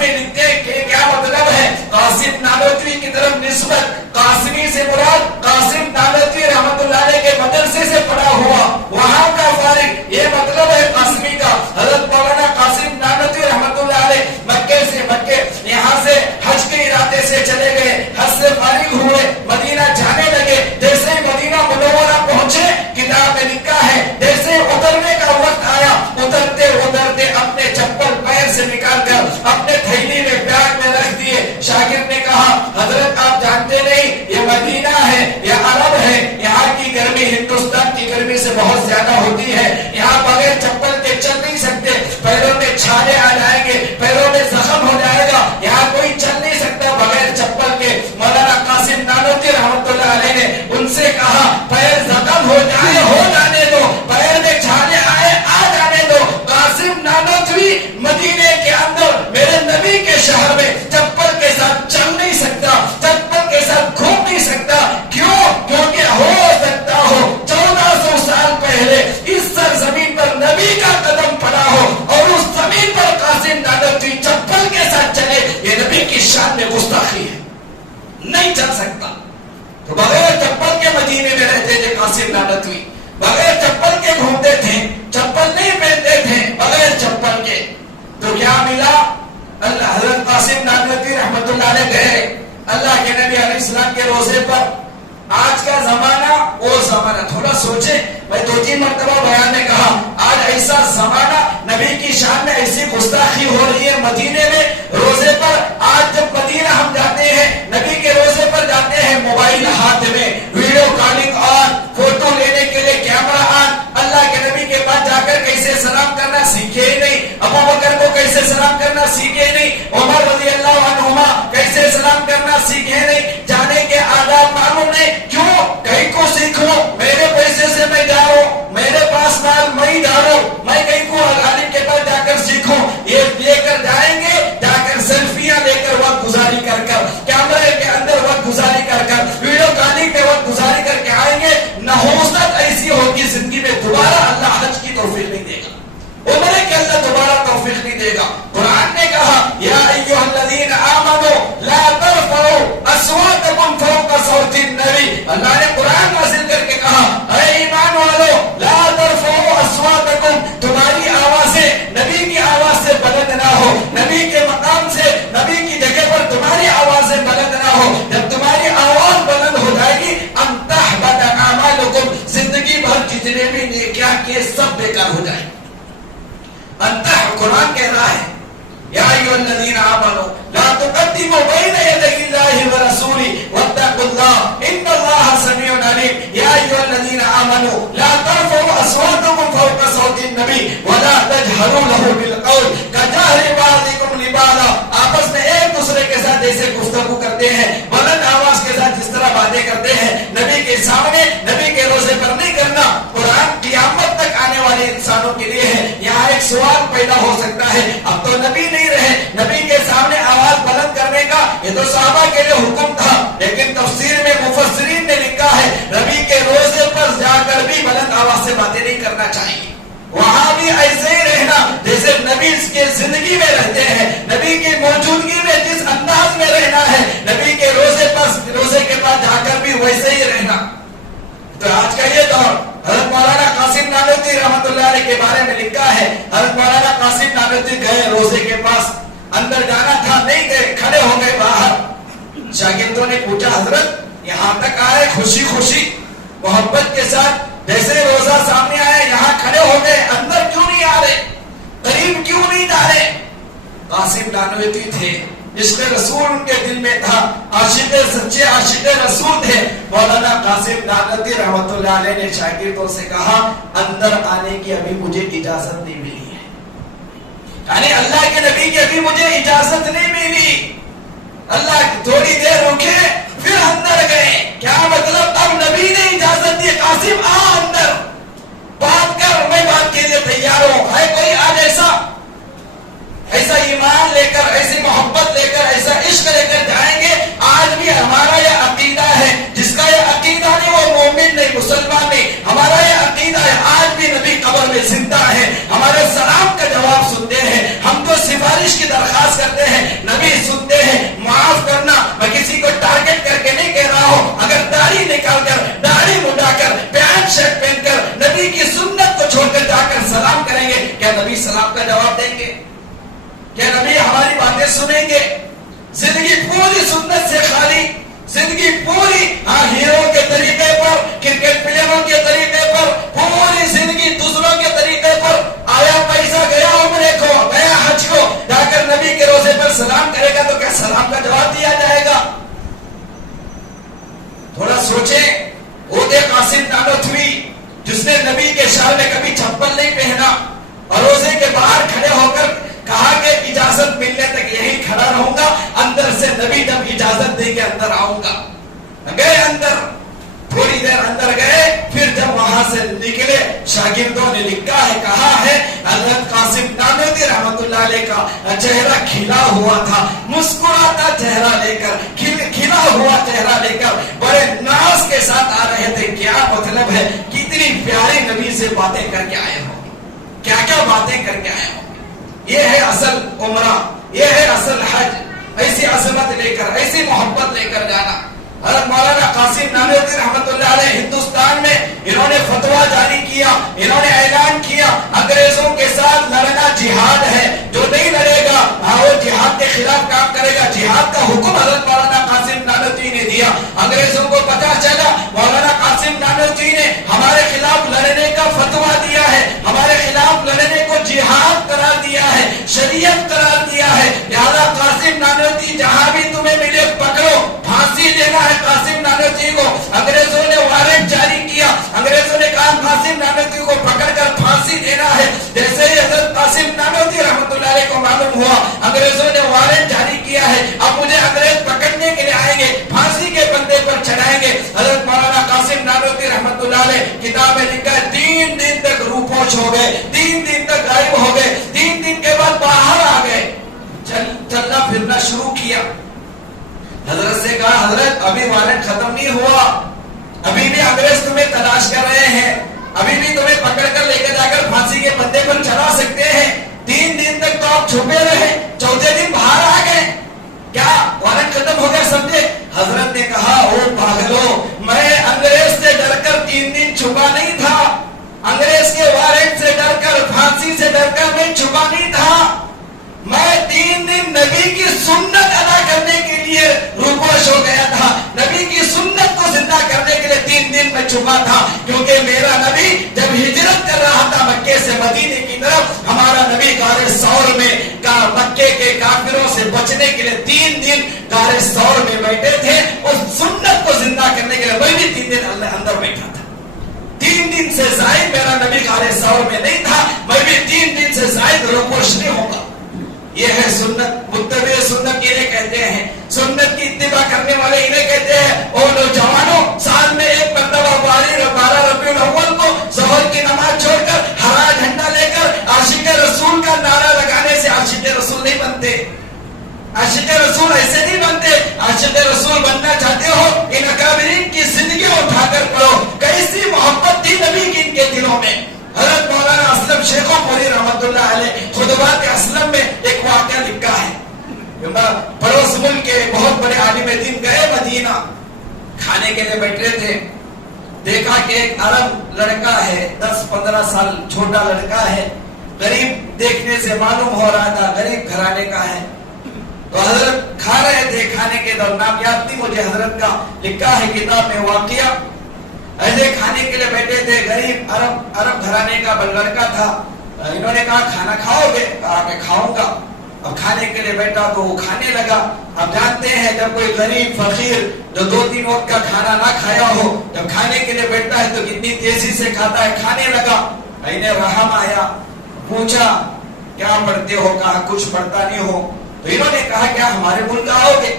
لکھتے ہیں کہ کیا مطلب ہے, قاسم نانوتوی کی طرف نسبت. قاسمی سے مراد قاسم نانوتوی رحمت اللہ علیہ کے مدرسے سے پڑھا ہوا, وہاں کا فارغ, یہ مطلب ہے قاسمی کا. حضرت مولانا قاسم نانوتوی رحمت اللہ علیہ مکے یہاں سے حج کے ارادے سے چلے گئے, حج سے فارغ ہوئے, مدینہ جانے لگے. جیسے ہی مدینہ منورہ پہنچے, کتاب میں لکھا ہے, جیسے اترنے کا وقت آیا, اترتے اپنے چپل پیر سے نکال کر اپنے تھیلی میں بیگ میں رکھ دیے. شاگرد نے کہا, پیر زخم ہو جائے ہو جانے دو، پیر میں چھالے آئے آ جانے دو، قاسم نانوتوی مدینے کے اندر میرے نبی کے شہر میں چپل کے ساتھ چل نہیں سکتا، چپل کے ساتھ گھوم نہیں سکتا. کیوں؟ کیونکہ ہو سکتا ہو 1400 سال پہلے اس سرزمین پر نبی کا قدم پڑا ہو اور اس زمین پر قاسم نانوتوی چپل کے ساتھ چلے. یہ نبی کی شان میں گستاخی ہے، نہیں چل سکتا. تو بغیر چپل کے مدینے میں رہتے تھے قاسم نانوتوی، بغیر چپل کے گھومتے تھے، چپل نہیں پہنتے تھے، بغیر چپل کے. تو کیا ملا؟ اللہ حضرت قاسم نانوتوی رحمت اللہ علیہ گئے اللہ کے نبی علیہ السلام کے روزے پر. آج کا زمانہ وہ زمانہ تھوڑا سوچے. میں 2-3 مرتبہ بیان میں کہا آج ایسا زمانہ، نبی کی شان میں ایسی گستاخی ہو رہی ہے مدینے میں روزے پر. آج جب مدینہ ہم جاتے ہیں، نبی کے روزے پر جاتے ہیں، موبائل ہاتھ میں، ویڈیو کالنگ آن، فوٹو لینے کے لیے کیمرہ آن. اللہ کے نبی کے پاس جا کر کیسے سلام کرنا سیکھے ہی نہیں، ابو بکر کو کیسے سلام کرنا سیکھے نہیں، عمر رضی اللہ عنہما کیسے سلام کرنا سیکھے نہیں، جانے کے آداب معلوم نہیں. کیوں؟ کہیں کو سیکھوں، میرے پیسے سے میں جا رہا ہوں، میرے پاس مال میں جا رہا ہوں، میں کہیں کو غالب کے پاس جا کر سیکھوں. یہ لے کر جائیں گے، جا کر سیلفیاں لے کر وقت گزاری کر کیمرے کے اندر وقت گزاری کر ویڈیو کالنگ پہ وقت گزاری کر کے آئیں گے. نحوست ایسی ہوگی زندگی میں دوبارہ اللہ حج کی توفیق نہیں دے گا، عمرے کے اللہ دوبارہ توفیق نہیں دے گا. قرآن نے کہا یا ایھا الذین آمنوا لا ترفعوا اصواتکم فوق صوت النبی. اللہ نے قرآن نازل کر کے کہا اے ایمان والو لا ترفعوا اصواتکم، تمہاری آوازیں نبی کی آواز سے بلند نہ ہو، نبی کے مقام سے نبی کی جگہ پر تمہاری آوازیں بلند نہ ہو. جب تمہاری آواز بلند ہو جائے گی ان تحبط اعمالکم، زندگی بھر جتنے بھی نیکیاں کیے سب بیکار ہو جائیں. انتہ قرآن کہہ رہا ہے یا ایھا الذین آمنوا لا تقدموا بین یدی اللہ ورسولہ واتقوا اللہ ان اللہ سمیع علیم. یا ایھا الذین آمنوا لا ترفعوا اصواتکم فوق صوت النبی ولا تجهروا له بالقول كجهر بعضکم لبعض. آپس میں ایک دوسرے کے ساتھ جیسے گفتگو کرتے ہیں، بلند آواز کے ساتھ جس طرح باتیں کرتے ہیں، نبی کے سامنے نبی کے روزے پر نہیں کرنا. قرآن قیامت تک آنے والے انسانوں کے لیے ہے. یہاں ایک سوال پیدا ہو سکتا ہے، اب تو نبی نہیں رہے، نبی کے سامنے آواز بلند کرنے کا یہ تو صحابہ کے لیے حکم تھا، لیکن تفسیر میں مفسرین نے لکھا ہے نبی کے روزے پر جا کر بھی بلند آواز سے باتیں نہیں کرنا چاہیے. وہاں بھی ایسے ہی رہنا جیسے نبی کے زندگی میں رہتے ہیں، نبی کی موجودگی میں جس انداز میں رہنا ہے، نبی کے روزے کے پاس جا کر بھی ویسے ہی رہنا. تو آج کا یہ دور حضرت مولانا قاسم نانوتوی رحمت اللہ علیہ کے بارے میں لکھا ہے. حضرت مولانا قاسم نانوتوی گئے روزے کے پاس، اندر جانا تھا نہیں گئے، کھڑے ہو گئے باہر. شاگردوں نے پوچھا حضرت یہاں تک آئے خوشی خوشی محبت کے ساتھ، جیسے روزہ سامنے آئے یہاں کھڑے ہو گئے، اندر کیوں نہیں آ رہے، قریب کیوں نہیں جا رہے؟ قاسم نانوتوی تھے، عشق رسول ان کے دل میں تھا، عاشق سچے عاشق رسول تھے. مولانا قاسم نانوتوی رحمت اللہ علیہ نے شاگردوں سے کہا اندر آنے کی ابھی مجھے اجازت نہیں ملی ہے، یعنی اللہ کے نبی کی ابھی مجھے اجازت نہیں ملی. اللہ تھوڑی دیر رکے پھر اندر گئے. کیا مطلب؟ اب نبی نے اجازت دی قاسم آ اندر بات کر، میں بات کے لیے تیار ہوں. ہے کوئی آج ایسا ایمان لے کر، ایسی محبت لے کر، ایسا عشق لے کر جائیں گے؟ آج بھی ہمارا یہ عقیدہ ہے، جس کا یہ عقیدہ نہیں وہ مومن نہیں، مسلمان نہیں. ہمارا یہ عقیدہ ہے آج بھی نبی قبر میں زندہ ہے، ہمارے سلام کا جواب سنتے ہیں، ہم تو سفارش کی درخواست کرتے ہیں، نبی سنتے ہیں. معاف کرنا، میں کسی کو ٹارگٹ کر کے نہیں کہہ رہا ہوں. اگر داڑھی نکال کر، داڑھی مڈا کر، پینٹ شرٹ پہن کر نبی کی سنت کو چھوڑ کر جا کر سلام کریں گے، کیا نبی سلام کا جواب دیں گے؟ کیا نبی ہماری باتیں سنیں گے؟ زندگی پوری سنت سے خالی، زندگی پوری ہیرو کے طریقے پر، کرکٹ پلیئروں کے طریقے پر، پوری زندگی دوسروں کے طریقے پر. آیا پیسہ گیا عمرے کو، گیا حج کو، جا کر نبی کے روزے پر سلام کرے گا تو کیا سلام کا جواب دیا جائے گا؟ تھوڑا سوچیں. وہ تھے قاسم نانوتوی جس نے نبی کے شال میں کبھی چپل نہیں پہنا اور روزے کے باہر کھڑے ہو کر کہا کہ اجازت ملنے تک یہی کھڑا رہوں گا، اندر سے نبی جب اجازت دے کے اندر آؤں گا. گئے اندر، تھوڑی دیر اندر گئے رہے تھے کیا مطلب ہے, کتنی پیاری نبی سے باتیں کر کے آئے ہوں, کیا کیا باتیں کر کے آئے ہوں. یہ ہے اصل عمرہ, یہ ہے اصل حج. ایسی عظمت لے کر, ایسی محبت لے کر جانا. حضرت مولانا قاسم نانوتوی رحمت اللہ علیہ ہندوستان میں انہوں نے فتویٰ جاری کیا, انہوں نے اعلان کیا انگریزوں کے ساتھ لڑنا جہاد ہے, جو نہیں لڑے گا وہ جہاد کے خلاف کام کرے گا. جہاد کا حکم حضرت مولانا قاسم نانوتوی نے دیا. انگریزوں کو پتا چلا مولانا قاسم نانوتوی نے ہمارے خلاف لڑنے کا فتویٰ دیا ہے, ہمارے خلاف لڑنے کو جہاد قرار دیا ہے, شریعت قرار دیا ہے. لہذا قاسم نانوتوی جہاں بھی تمہیں ملے پکڑو, پھانسی دینا ہے قاسم نانوتوی کو. انگریزوں نے وارنٹ جاری کیا, انگریزوں نے کہا قاسم نانوتوی کو پکڑ کر پھانسی دینا ہے. جیسے ہی حضرت قاسم نانوتوی رحمت اللہ علیہ کو معلوم ہوا انگریزوں نے وارنٹ جاری کیا ہے, اب مجھے انگریز پکڑنے کے لیے آئیں گے, پھانسی کے بندے پر چڑھائیں گے. حضرت مولانا قاسم نانوتوی رحمت اللہ علیہ کتاب میں لکھا ہے 3 دن تک روپوش ہو گئے, 3 دن تک غائب ہو گئے. 3 دن کے بعد باہر آ گئے, چلنا پھرنا شروع کیا. حضرت سے کہا حضرت ابھی وارنٹ ختم نہیں ہوا, ابھی بھی انگریز تمہیں تلاش کر رہے ہیں, ابھی بھی تمہیں پکڑ کر لے کے جا کر پھانسی کے پتے پر چڑھا سکتے ہیں. 3 دن تک تو آپ چھپے رہے, 4تھے دن باہر آ گئے, کیا وارنٹ ختم ہو گیا سمجھے؟ حضرت نے کہا او پاگلو, میں انگریز سے ڈر کر 3 دن چھپا نہیں تھا, انگریز کے وارنٹ سے ڈر کر, پھانسی سے ڈر کر میں چھپا نہیں تھا. میں 3 دن نبی کی سنت ادا کرنے کے لیے روپوش ہو گیا تھا, نبی کی سنت کو زندہ کرنے کے لیے 3 دن میں چھپا تھا. کیونکہ میرا نبی جب ہجرت کر رہا تھا مکے سے مدینے کی طرف, ہمارا نبی غار ثور میں مکے کے کافروں سے بچنے کے لیے 3 دن غار ثور میں بیٹھے تھے. اس سنت کو زندہ کرنے کے لیے میں بھی 3 دن اندر بیٹھا تھا. 3 دن سے زائد میرا نبی غار ثور میں نہیں تھا, میں بھی 3 دن سے زائد روپوش نہیں ہوگا. یہ ہے سنت. متبع سنت انہیں کہتے ہیں, سنت کی اتباع کرنے والے انہیں کہتے ہیں. اور نوجوانوں, سال میں ایک مرتبہ 12 ربیع الاول کو ظہر کی نماز چھوڑ کر ہرا جھنڈا لے کر عاشق رسول کا نعرہ لگانے سے عاشق رسول نہیں بنتے. عاشق رسول ایسے نہیں بنتے. عاشق رسول بننا چاہتے ہو ان اکابرین کی زندگی اٹھا کر پڑھو, کیسی محبت تھی نبی کی ان کے دلوں میں. حضرت مولانا اسلم شیخ پوری رحمت اللہ علیہ خطبات اسلم میں ایک واقعہ لکھا ہے. پڑوس ملک کے بہت بڑے عالم دین گئے مدینہ, کھانے کے لیے بیٹھے تھے, دیکھا کہ ایک عرب لڑکا ہے, 10-15 سال چھوٹا لڑکا ہے, غریب دیکھنے سے معلوم ہو رہا تھا, غریب گھرانے کا ہے. تو حضرت کھا رہے تھے, کھانے کے دوران یاد نہیں مجھے حضرت کا, لکھا ہے کتاب میں واقعہ. ایسے کھانے کے لیے بیٹھے تھے, غریب عرب گھرانے کا لڑکا تھا. انہوں نے کہا کھانا کھاؤ گے؟ کہا کہ کھاؤں گا. اب کھانے کے لیے بیٹھا تو وہ کھانے لگا. اب جانتے ہیں جب کوئی غریب فقیر جو 2-3 وقت کا کھانا نہ کھایا ہو, جب کھانے کے لیے بیٹھتا ہے تو کتنی تیزی سے کھاتا ہے. کھانے لگا, انہیں رحم آیا, پوچھا کیا پڑھتے ہو؟ کہا کچھ پڑھتا نہیں ہو. تو انہوں نے کہا کیا ہمارے ملک آؤ گے؟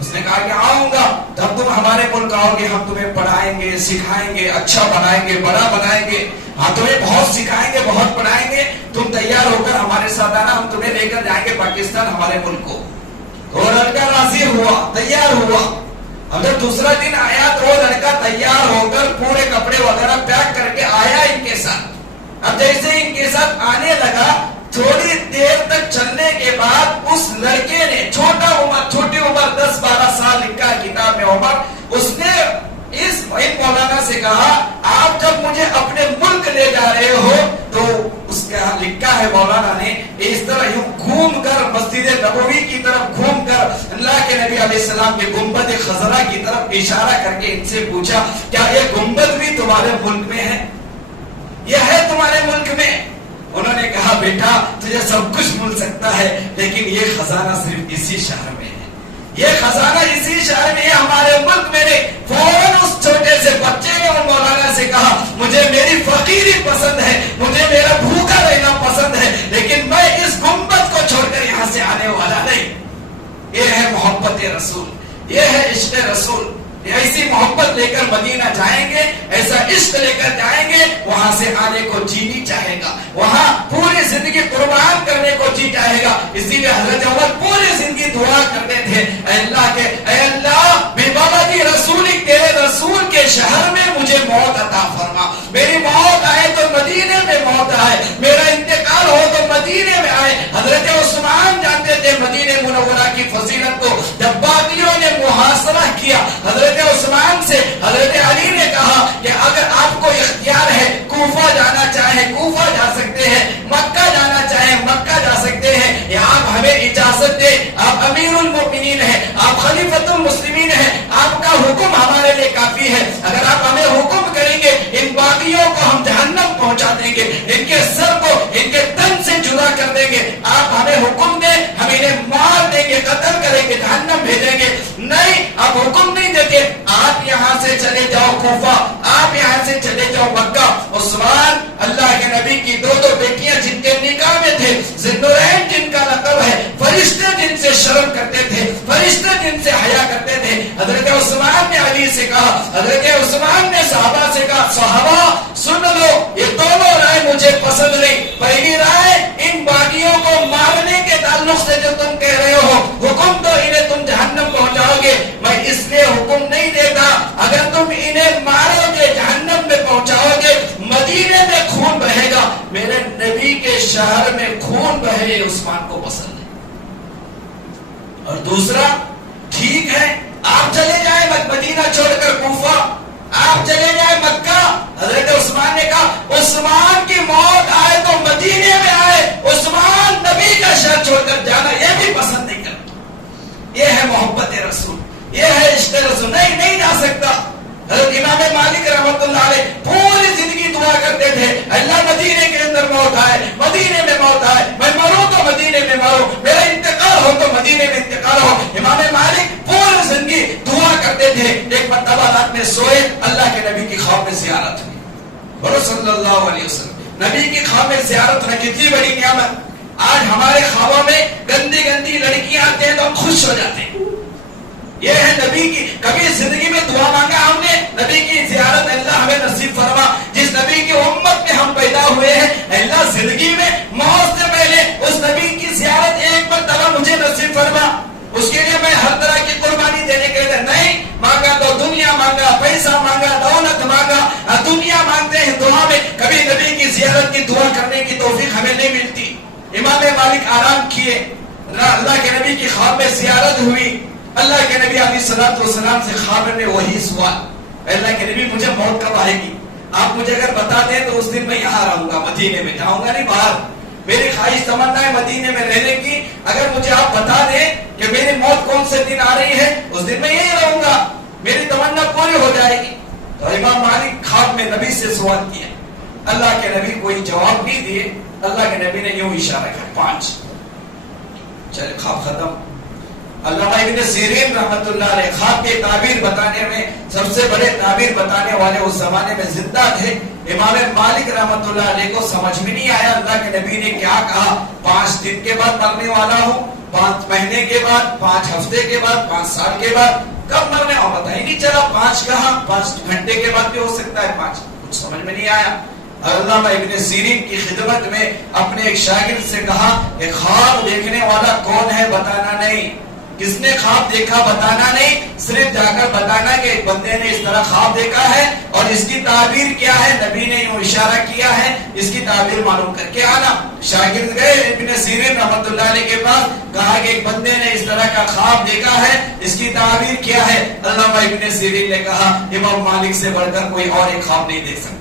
اس نے کہا کہ آؤں گا. جب تم ہمارے ملک آؤ گے ہم تمہیں پڑھائیں گے, سکھائیں گے, اچھا بنائیں گے, بڑا بنائیں گے, ہاں تمہیں بہت سکھائیں گے, بہت پڑھائیں گے. تم تیار ہو کر ہمارے ساتھ آنا, ہم تمہیں لے کر جائیں گے پاکستان, ہمارے ملک کو. وہ لڑکا راضی ہوا, تیار ہوا. اب جب دوسرا دن آیا تو وہ لڑکا تیار ہو کر پورے کپڑے وغیرہ پیک کر کے آیا ان کے ساتھ. اب جیسے ان کے ساتھ آنے لگا, تھوڑی دیر تک چلنے کے بعد اس لڑکے نے, چھوٹی عمر 10-12 سال, لکھا ہے کتاب میں عمر, اس نے اس مولانا سے کہا آپ جب مجھے اپنے ملک لے جا رہے ہو تو اس کا لکھا ہے مولانا نے اس طرح یوں گھوم کر مسجد نبوی کی طرف گھوم کر اللہ کے نبی علیہ السلام کے گنبد خضرا کی طرف اشارہ کر کے ان سے پوچھا کیا یہ گنبد بھی تمہارے ملک میں ہے؟ یہ ہے تمہارے ملک میں؟ انہوں نے کہا بیٹا تجھے سب کچھ مل سکتا ہے لیکن یہ خزانہ صرف اسی شہر میں ہے, یہ خزانہ اسی شہر میں ہے, ہمارے ملک میں نہیں. فوراً اس چھوٹے سے بچے نے اور مولانا سے کہا مجھے میری فقیری پسند ہے, مجھے میرا بھوکا رہنا پسند ہے, لیکن میں اس گنبد کو چھوڑ کر یہاں سے آنے والا نہیں. یہ ہے محبت رسول, یہ ہے عشق رسول. ایسی محبت لے کر مدینہ جائیں گے, ایسا عشق لے کر جائیں گے, وہاں سے آنے کو جی نہیں چاہے گا, وہاں پوری زندگی قربان کرنے کو جی چاہے گا. اسی لیے حضرت عمر پوری زندگی دعا کرتے تھے اے اللہ کے, اے اللہ بے بابا کی رسول, تیرے رسول کے شہر میں کوفہ, آپ یہاں سے چلے جاؤ مکہ. عثمان اللہ کے نبی کی دو بیٹیاں جن کے نکاح میں تھے, ذوالنورین جن کا لقب ہے, فرشتے جن سے شرم کرتے تھے, فرشتے جن سے حیا کرتے تھے. حضرت عثمان نے علی سے کہا, حضرت عثمان نے صحابہ سے کہا, صحابہ سن لو, یہ دونوں رائے مجھے پسند نہیں. پہلی رائے, ان باغیوں کو مارنے کے تعلق سے جو تم کہہ رہے ہو, حکم تو انہیں تم جہنم پہنچاؤ گے, میں اس لیے حکم نہیں دیتا. اگر تم انہیں مارو گے, جہنم میں پہنچاؤ گے, مدینے میں خون بہے گا. میرے نبی کے شہر میں خون بہے, عثمان کو پسند ہے. اور دوسرا, ٹھیک ہے آپ چلے جائیں مدینہ چھوڑ کر کوفہ, آپ چلے جائیں مکہ. حضرت عثمان نے کہا عثمان کی موت آئے تو مدینے میں آئے, عثمان نبی کا شہر چھوڑ کر جانا یہ بھی پسند نہیں کرتا. یہ ہے محبت رسول, یہ ہے عشق رسول. نہیں جا سکتا. حضرت امام مالک رحمۃ اللہ علیہ پوری زندگی دعا کرتے تھے, اللہ مدینے کے اندر موت آئے, مدینے میں موت آئے, میں مروں تو مدینے میں مروں, میرا انتقال ہو تو مدینے میں انتقال ہو. امام مالک پوری زندگی دعا کرتے تھے. ایک مرتبہ رات میں سوئے, اللہ کے نبی کی خواب میں زیارت ہوئی, اور صلی اللہ علیہ وسلم نبی کی خواب میں زیارت ہونا کتنی بڑی نعمت. آج ہمارے خوابوں میں گندی لڑکیاں آتے ہیں تو ہم خوش ہو جاتے ہیں. یہ ہے نبی کی, کبھی زندگی میں دعا مانگا ہم نے, نبی کی زیارت اللہ ہمیں نصیب فرما. جس نبی کی امت میں ہم پیدا ہوئے ہیں, اللہ زندگی میں موت سے پہلے اس نبی کی زیارت ایک مرتبہ مجھے نصیب فرما. اس کے لیے میں ہر طرح کی قربانی دینے کے لیے نہیں مانگا, تو دنیا مانگا, پیسہ مانگا, دولت مانگا, دنیا مانگتے ہیں دعا میں, کبھی نبی کی زیارت کی دعا کرنے کی توفیق ہمیں نہیں ملتی. امام مالک آرام کیے, اللہ کے نبی کی خواب میں زیارت ہوئی. اللہ کے نبی علیہ الصلوۃ والسلام سے خواب میں وہی سوال, اللہ کے نبی مجھے موت کب آئے گی, آپ مجھے اگر بتا دیں تو اس دن میں یہاں رہوں گا, مدینے میں جاؤں گا نہیں باہر. میری خواہش تمنا ہے مدینے میں رہنے کی, اگر مجھے آپ بتا دیں کہ میری موت کون سے دن آ رہی ہے, اس دن میں یہی رہوں گا, میری تمنا پوری ہو جائے گی. تو امام مالک خواب میں نبی سے سوال کیا, اللہ کے نبی کوئی جواب نہیں دیے. اللہ کے نبی نے یوں اشارہ کیا, 5. چلے خواب ختم. علامہ ابن سیرین رحمت اللہ علیہ خواب کے تعبیر بتانے میں سب سے بڑے تعبیر بتانے والے اس زمانے میں زندہ تھے. امام مالک رحمت اللہ علیہ کو سمجھ میں نہیں آیا اللہ کے نبی نے کیا کہا. 5 دن کے بعد مرنے والا ہوں, 5 مہینے کے بعد, 5 ہفتے کے بعد, 5 سال کے بعد, کب مرنے والا پتہ ہی نہیں چلا. 5 کہاں, 5 گھنٹے کے بعد بھی ہو سکتا ہے, 5 کچھ سمجھ میں نہیں آیا. علامہ ابن سیرین کی خدمت میں اپنے ایک شاگرد سے کہا کہ خواب دیکھنے والا کون ہے بتانا نہیں, کس نے خواب دیکھا بتانا نہیں, صرف جا کر بتانا کہ ایک بندے نے اس طرح خواب دیکھا ہے اور اس کی تعبیر کیا ہے, نبی نے یوں اشارہ کیا ہے, اس کی تعبیر معلوم کر کے آنا. شاگرد گئے ابن سیرین رحمۃ اللہ علیہ کے پاس, کہا کہ ایک بندے نے اس طرح کا خواب دیکھا ہے, اس کی تعبیر کیا ہے. علامہ ابن سیرین نے کہا امام مالک سے بڑھ کر کوئی اور ایک خواب نہیں دیکھ سکتا,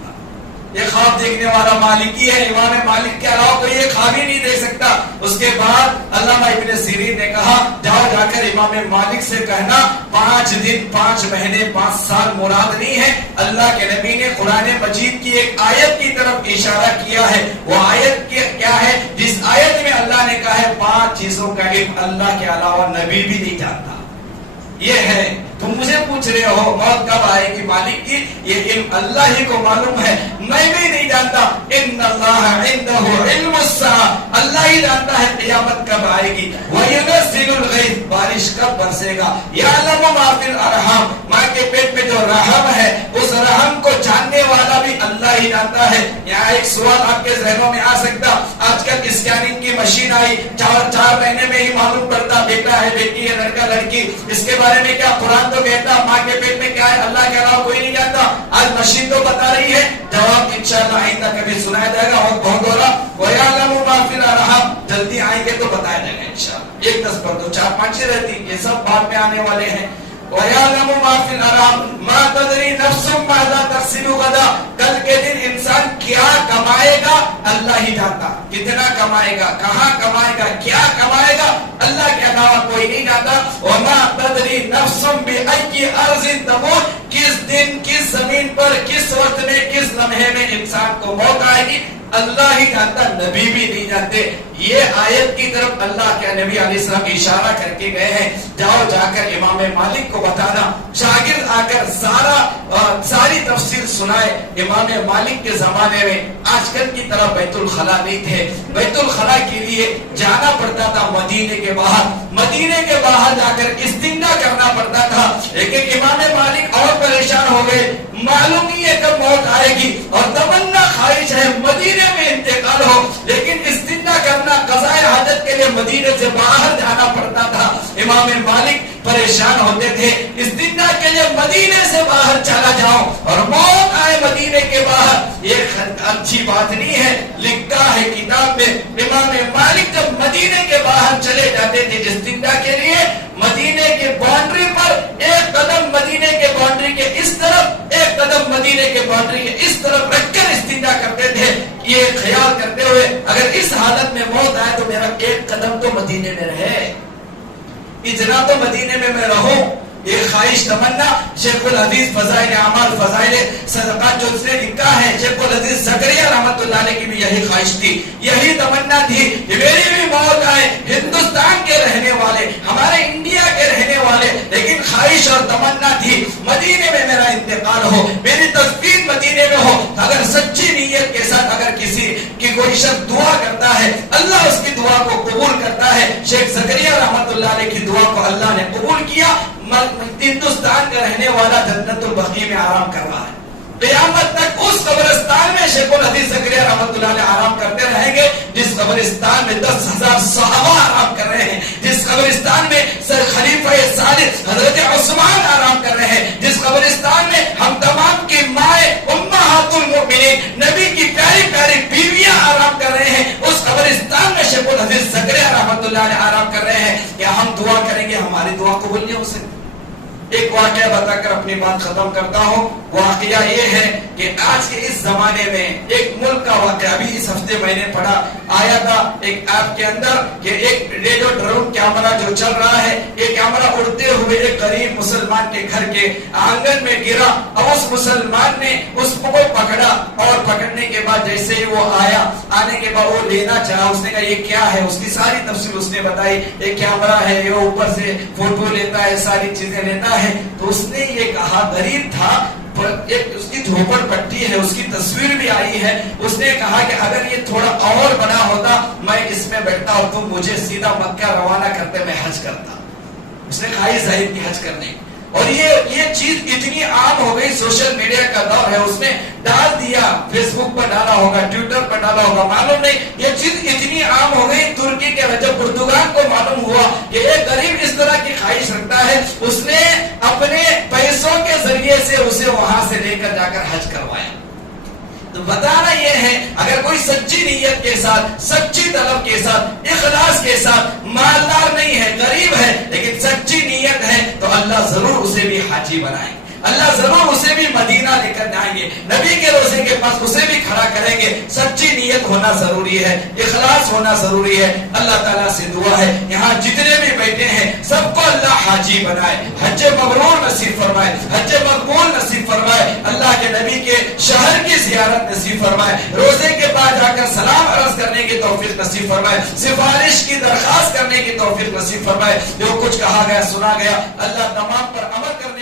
یہ خواب دیکھنے والا مالک ہی ہے, امام مالک کے علاوہ کوئی یہ خواب ہی نہیں دیکھ سکتا. اس کے بعد علامہ ابن سیرین نے کہا جاؤ جا کر امام مالک سے کہنا 5 دن, 5 مہینے, 5 سال مراد نہیں ہے. اللہ کے نبی نے قرآن مجید کی ایک آیت کی طرف اشارہ کیا ہے. وہ آیت کیا ہے, جس آیت میں اللہ نے کہا ہے 5 چیزوں کا علم اللہ کے علاوہ نبی بھی نہیں جانتا. یہ ہے, تم مجھے پوچھ رہے ہو موت کب آئے گی مالک کی, یہ علم اللہ ہی کو معلوم ہے, میں بھی نہیں جانتا. ان اللہ عنده علم الساعہ, اللہ ہی جانتا ہے قیامت کب آئے گی. وینزل الغیث, بارش کب برسے گا. یعلم ما فی الارحام, ماں کے پیٹ میں جو رحم ہے اس رحم کو جاننے والا بھی اللہ ہی جانتا ہے. یہاں ایک سوال آپ کے ذہنوں میں آ سکتا, آج کل اسکیننگ کی مشین آئی, 4 مہینے میں ہی معلوم پڑتا بیٹا ہے بیٹی ہے, لڑکا لڑکی, اس کے بارے میں کیا قرآن تو کہتا ماں کے پیٹ میں کیا ہے اللہ کے علاوہ کوئی نہیں جانتا. آج مشین تو بتا رہی ہے, جواب انشاءاللہ آئندہ کبھی سنایا جائے گا. اور بہت ہو رہا وَيَعْلَمُ مَا فِي الْأَرْحَامِ, جلدی آئیں گے تو بتایا جائے گا انشاءاللہ. 1-10 پر 2-4-5 رہتی, یہ سب بعد میں آنے والے ہیں. وَيَعْلَمُ مَا فِي الْأَرْحَامِ مَا تَدْرِي نَفْسٌ مَاذَا تَكْسِبُ غَدًا, کل کے دن انسان کیا کمائے گا اللہ ہی جانتا. کتنا کمائے گا, کہاں کمائے گا, کیا کمائے گا, اللہ کے علاوہ کوئی نہیں جانتا. وَمَا تَدْرِي نَفْسٌ بِأَيِّ أَرْضٍ تَمُوتُ, کس دن, کس زمین پر, کس وقت میں, کس لمحے میں انسان کو موت آئے گی اللہ ہی جانتا، نبی بھی نہیں جانتے. یہ آیت کی طرف اللہ کے نبی علیہ السلام اشارہ کر کے گئے ہیں. جاؤ جا کر امام مالک کو بتانا. شاگرد آ کر ساری تفسیر سنائے. امام مالک کے زمانے میں آج کل کی طرح بیت الخلا نہیں تھے. بیت الخلا کے لیے جانا پڑتا تھا مدینے کے باہر. مدینے کے باہر جا کر استنجا کرنا پڑتا تھا. لیکن امام مالک اور پریشان ہو گئے. معلوم نہیں ہے کب موت آئے گی اور تمنا خواہش ہے مدینے میں انتقال ہو، لیکن استنجا کرنا قضائے حاجت کے لیے مدینے سے باہر جانا پڑتا تھا. امام مالک پریشان ہوتے تھے. استنجا کے لیے مدینے سے باہر چلا جاؤ اور موت آئے مدینے کے باہر، یہ اچھی بات نہیں ہے. لکھا ہے کتاب میں امام مالک جب مدینے کے باہر چلے جاتے تھے استنجا کے لیے، مدینے کے باؤنڈری پر ایک قدم مدینے کے باؤنڈری کے اس طرف، ایک قدم مدینے کے باؤنڈری کے اس طرف رکھ کر استنجا کرتے تھے. یہ خیال کرتے ہوئے اگر اس حالت میں موت آئے تو میرا ایک قدم تو مدینے میں رہے، اجرا تو مدینے میں میں رہوں. یہ خواہش تمنا شیخ الحدیث فضائل اعمال فضائل صدقات جو اس نے لکھا ہے، شیخ الحدیث زکریا رحمۃ اللہ علیہ کی بھی یہی خواہش تھی، یہی تمنا تھی کہ میری بھی موت آئے. ہندوستان کے رہنے والے، ہمارے انڈیا کے رہنے والے، لیکن خواہش اور تمنا تھی مدینے میں میرا انتقال ہو، میری تصویر مدینے میں ہو. اگر سچی نیت کے ساتھ اگر کسی کی کوئی شخص دعا کرتا ہے، اللہ اس کی دعا کو قبول کرتا ہے. شیخ زکریا رحمۃ اللہ علیہ کی دعا کو اللہ نے قبول کیا. ہندوستان کا رہنے والا جنت البقیع میں آرام کر رہا ہے. قیامت تک اس قبرستان میں شیخ الحدیث زکریا رحمۃ اللہ علیہ آرام کرتے رہیں گے جس قبرستان میں 10,000 صحابہ آرام کر رہے ہیں، جس قبرستان میں خلیفہ ثالث حضرت عثمان آرام کر رہے ہیں، جس قبرستان میں ہم تمام کی مائیں امہات المؤمنین نبی کی پیاری پیاری بیویاں آرام کر رہے ہیں. اس قبرستان میں شیخ الحدیث زکریا رحمۃ اللہ علیہ آرام کر رہے ہیں. کیا ہم دعا کریں گے ہماری دعا قبول نہیں ہو سکتی؟ ایک واقعہ بتا کر اپنی بات ختم کرتا ہوں. واقعہ یہ ہے کہ آج کے اس زمانے میں ایک ملک کا واقعہ ابھی اس ہفتے میں نے پڑھا آیا تھا ایک ایپ کے اندر کہ ایک ریڈیو ڈرون کیمرہ جو چل رہا ہے، یہ کیمرہ اڑتے ہوئے ایک غریب مسلمان کے گھر کے آنگن میں گرا اور اس مسلمان نے اس کو پکڑا اور پکڑنے کے بعد جیسے ہی وہ آیا، آنے کے بعد وہ لینا چاہا. اس نے کہا یہ کیا ہے؟ اس کی ساری تفصیل اس نے بتائی. ایک کیمرہ ہے، یہ اوپر سے فوٹو لیتا ہے، ساری چیزیں لیتا ہے. تو اس نے یہ کہا، غریب تھا، ایک اس کی جھوپڑ پٹی ہے، اس کی تصویر بھی آئی ہے. اس نے کہا کہ اگر یہ تھوڑا اور بڑا ہوتا میں اس میں بیٹھتا اور تم مجھے سیدھا مکہ روانہ کرتے میں حج کرتا. اس نے کہا یہ ظاہر کی حج کرنے. اور یہ چیز اتنی عام ہو گئی، سوشل میڈیا کا دور ہے، اس نے ڈال دیا، فیس بک پر ڈالا ہوگا، ٹویٹر پر ڈالا ہوگا، معلوم نہیں. یہ چیز اتنی عام ہو گئی ترکی کے جب پرتگال کو معلوم ہوا کہ ایک غریب اس طرح کی خواہش رکھتا ہے، اس نے اپنے پیسوں کے ذریعے سے اسے وہاں سے لے کر جا کر حج کروایا. تو بتانا یہ ہے اگر کوئی سچی نیت کے ساتھ، سچی طلب کے ساتھ، اخلاص کے ساتھ، مالدار نہیں ہے، غریب ہے لیکن سچی نیت ہے تو اللہ ضرور اسے بھی حاجی بنائے گا. اللہ ضرور اسے بھی مدینہ لے کر جائیں گے، نبی کے روزے کے پاس اسے بھی کھڑا کریں گے. سچی نیت ہونا ضروری ہے، اخلاص ہونا ضروری ہے. اللہ تعالیٰ سے دعا ہے یہاں جتنے بھی بیٹھے ہیں سب کو اللہ حاجی بنائے، حج مبرور نصیب فرمائے، حج مقبول نصیب فرمائے. اللہ کے نبی کے شہر کی زیارت نصیب فرمائے، روزے کے بعد جا کر سلام عرض کرنے کی توفیق نصیب فرمائے، سفارش کی درخواست کرنے کی توفیق نصیب فرمائے. جو کچھ کہا گیا سنا گیا اللہ تمام پر عمل کرنے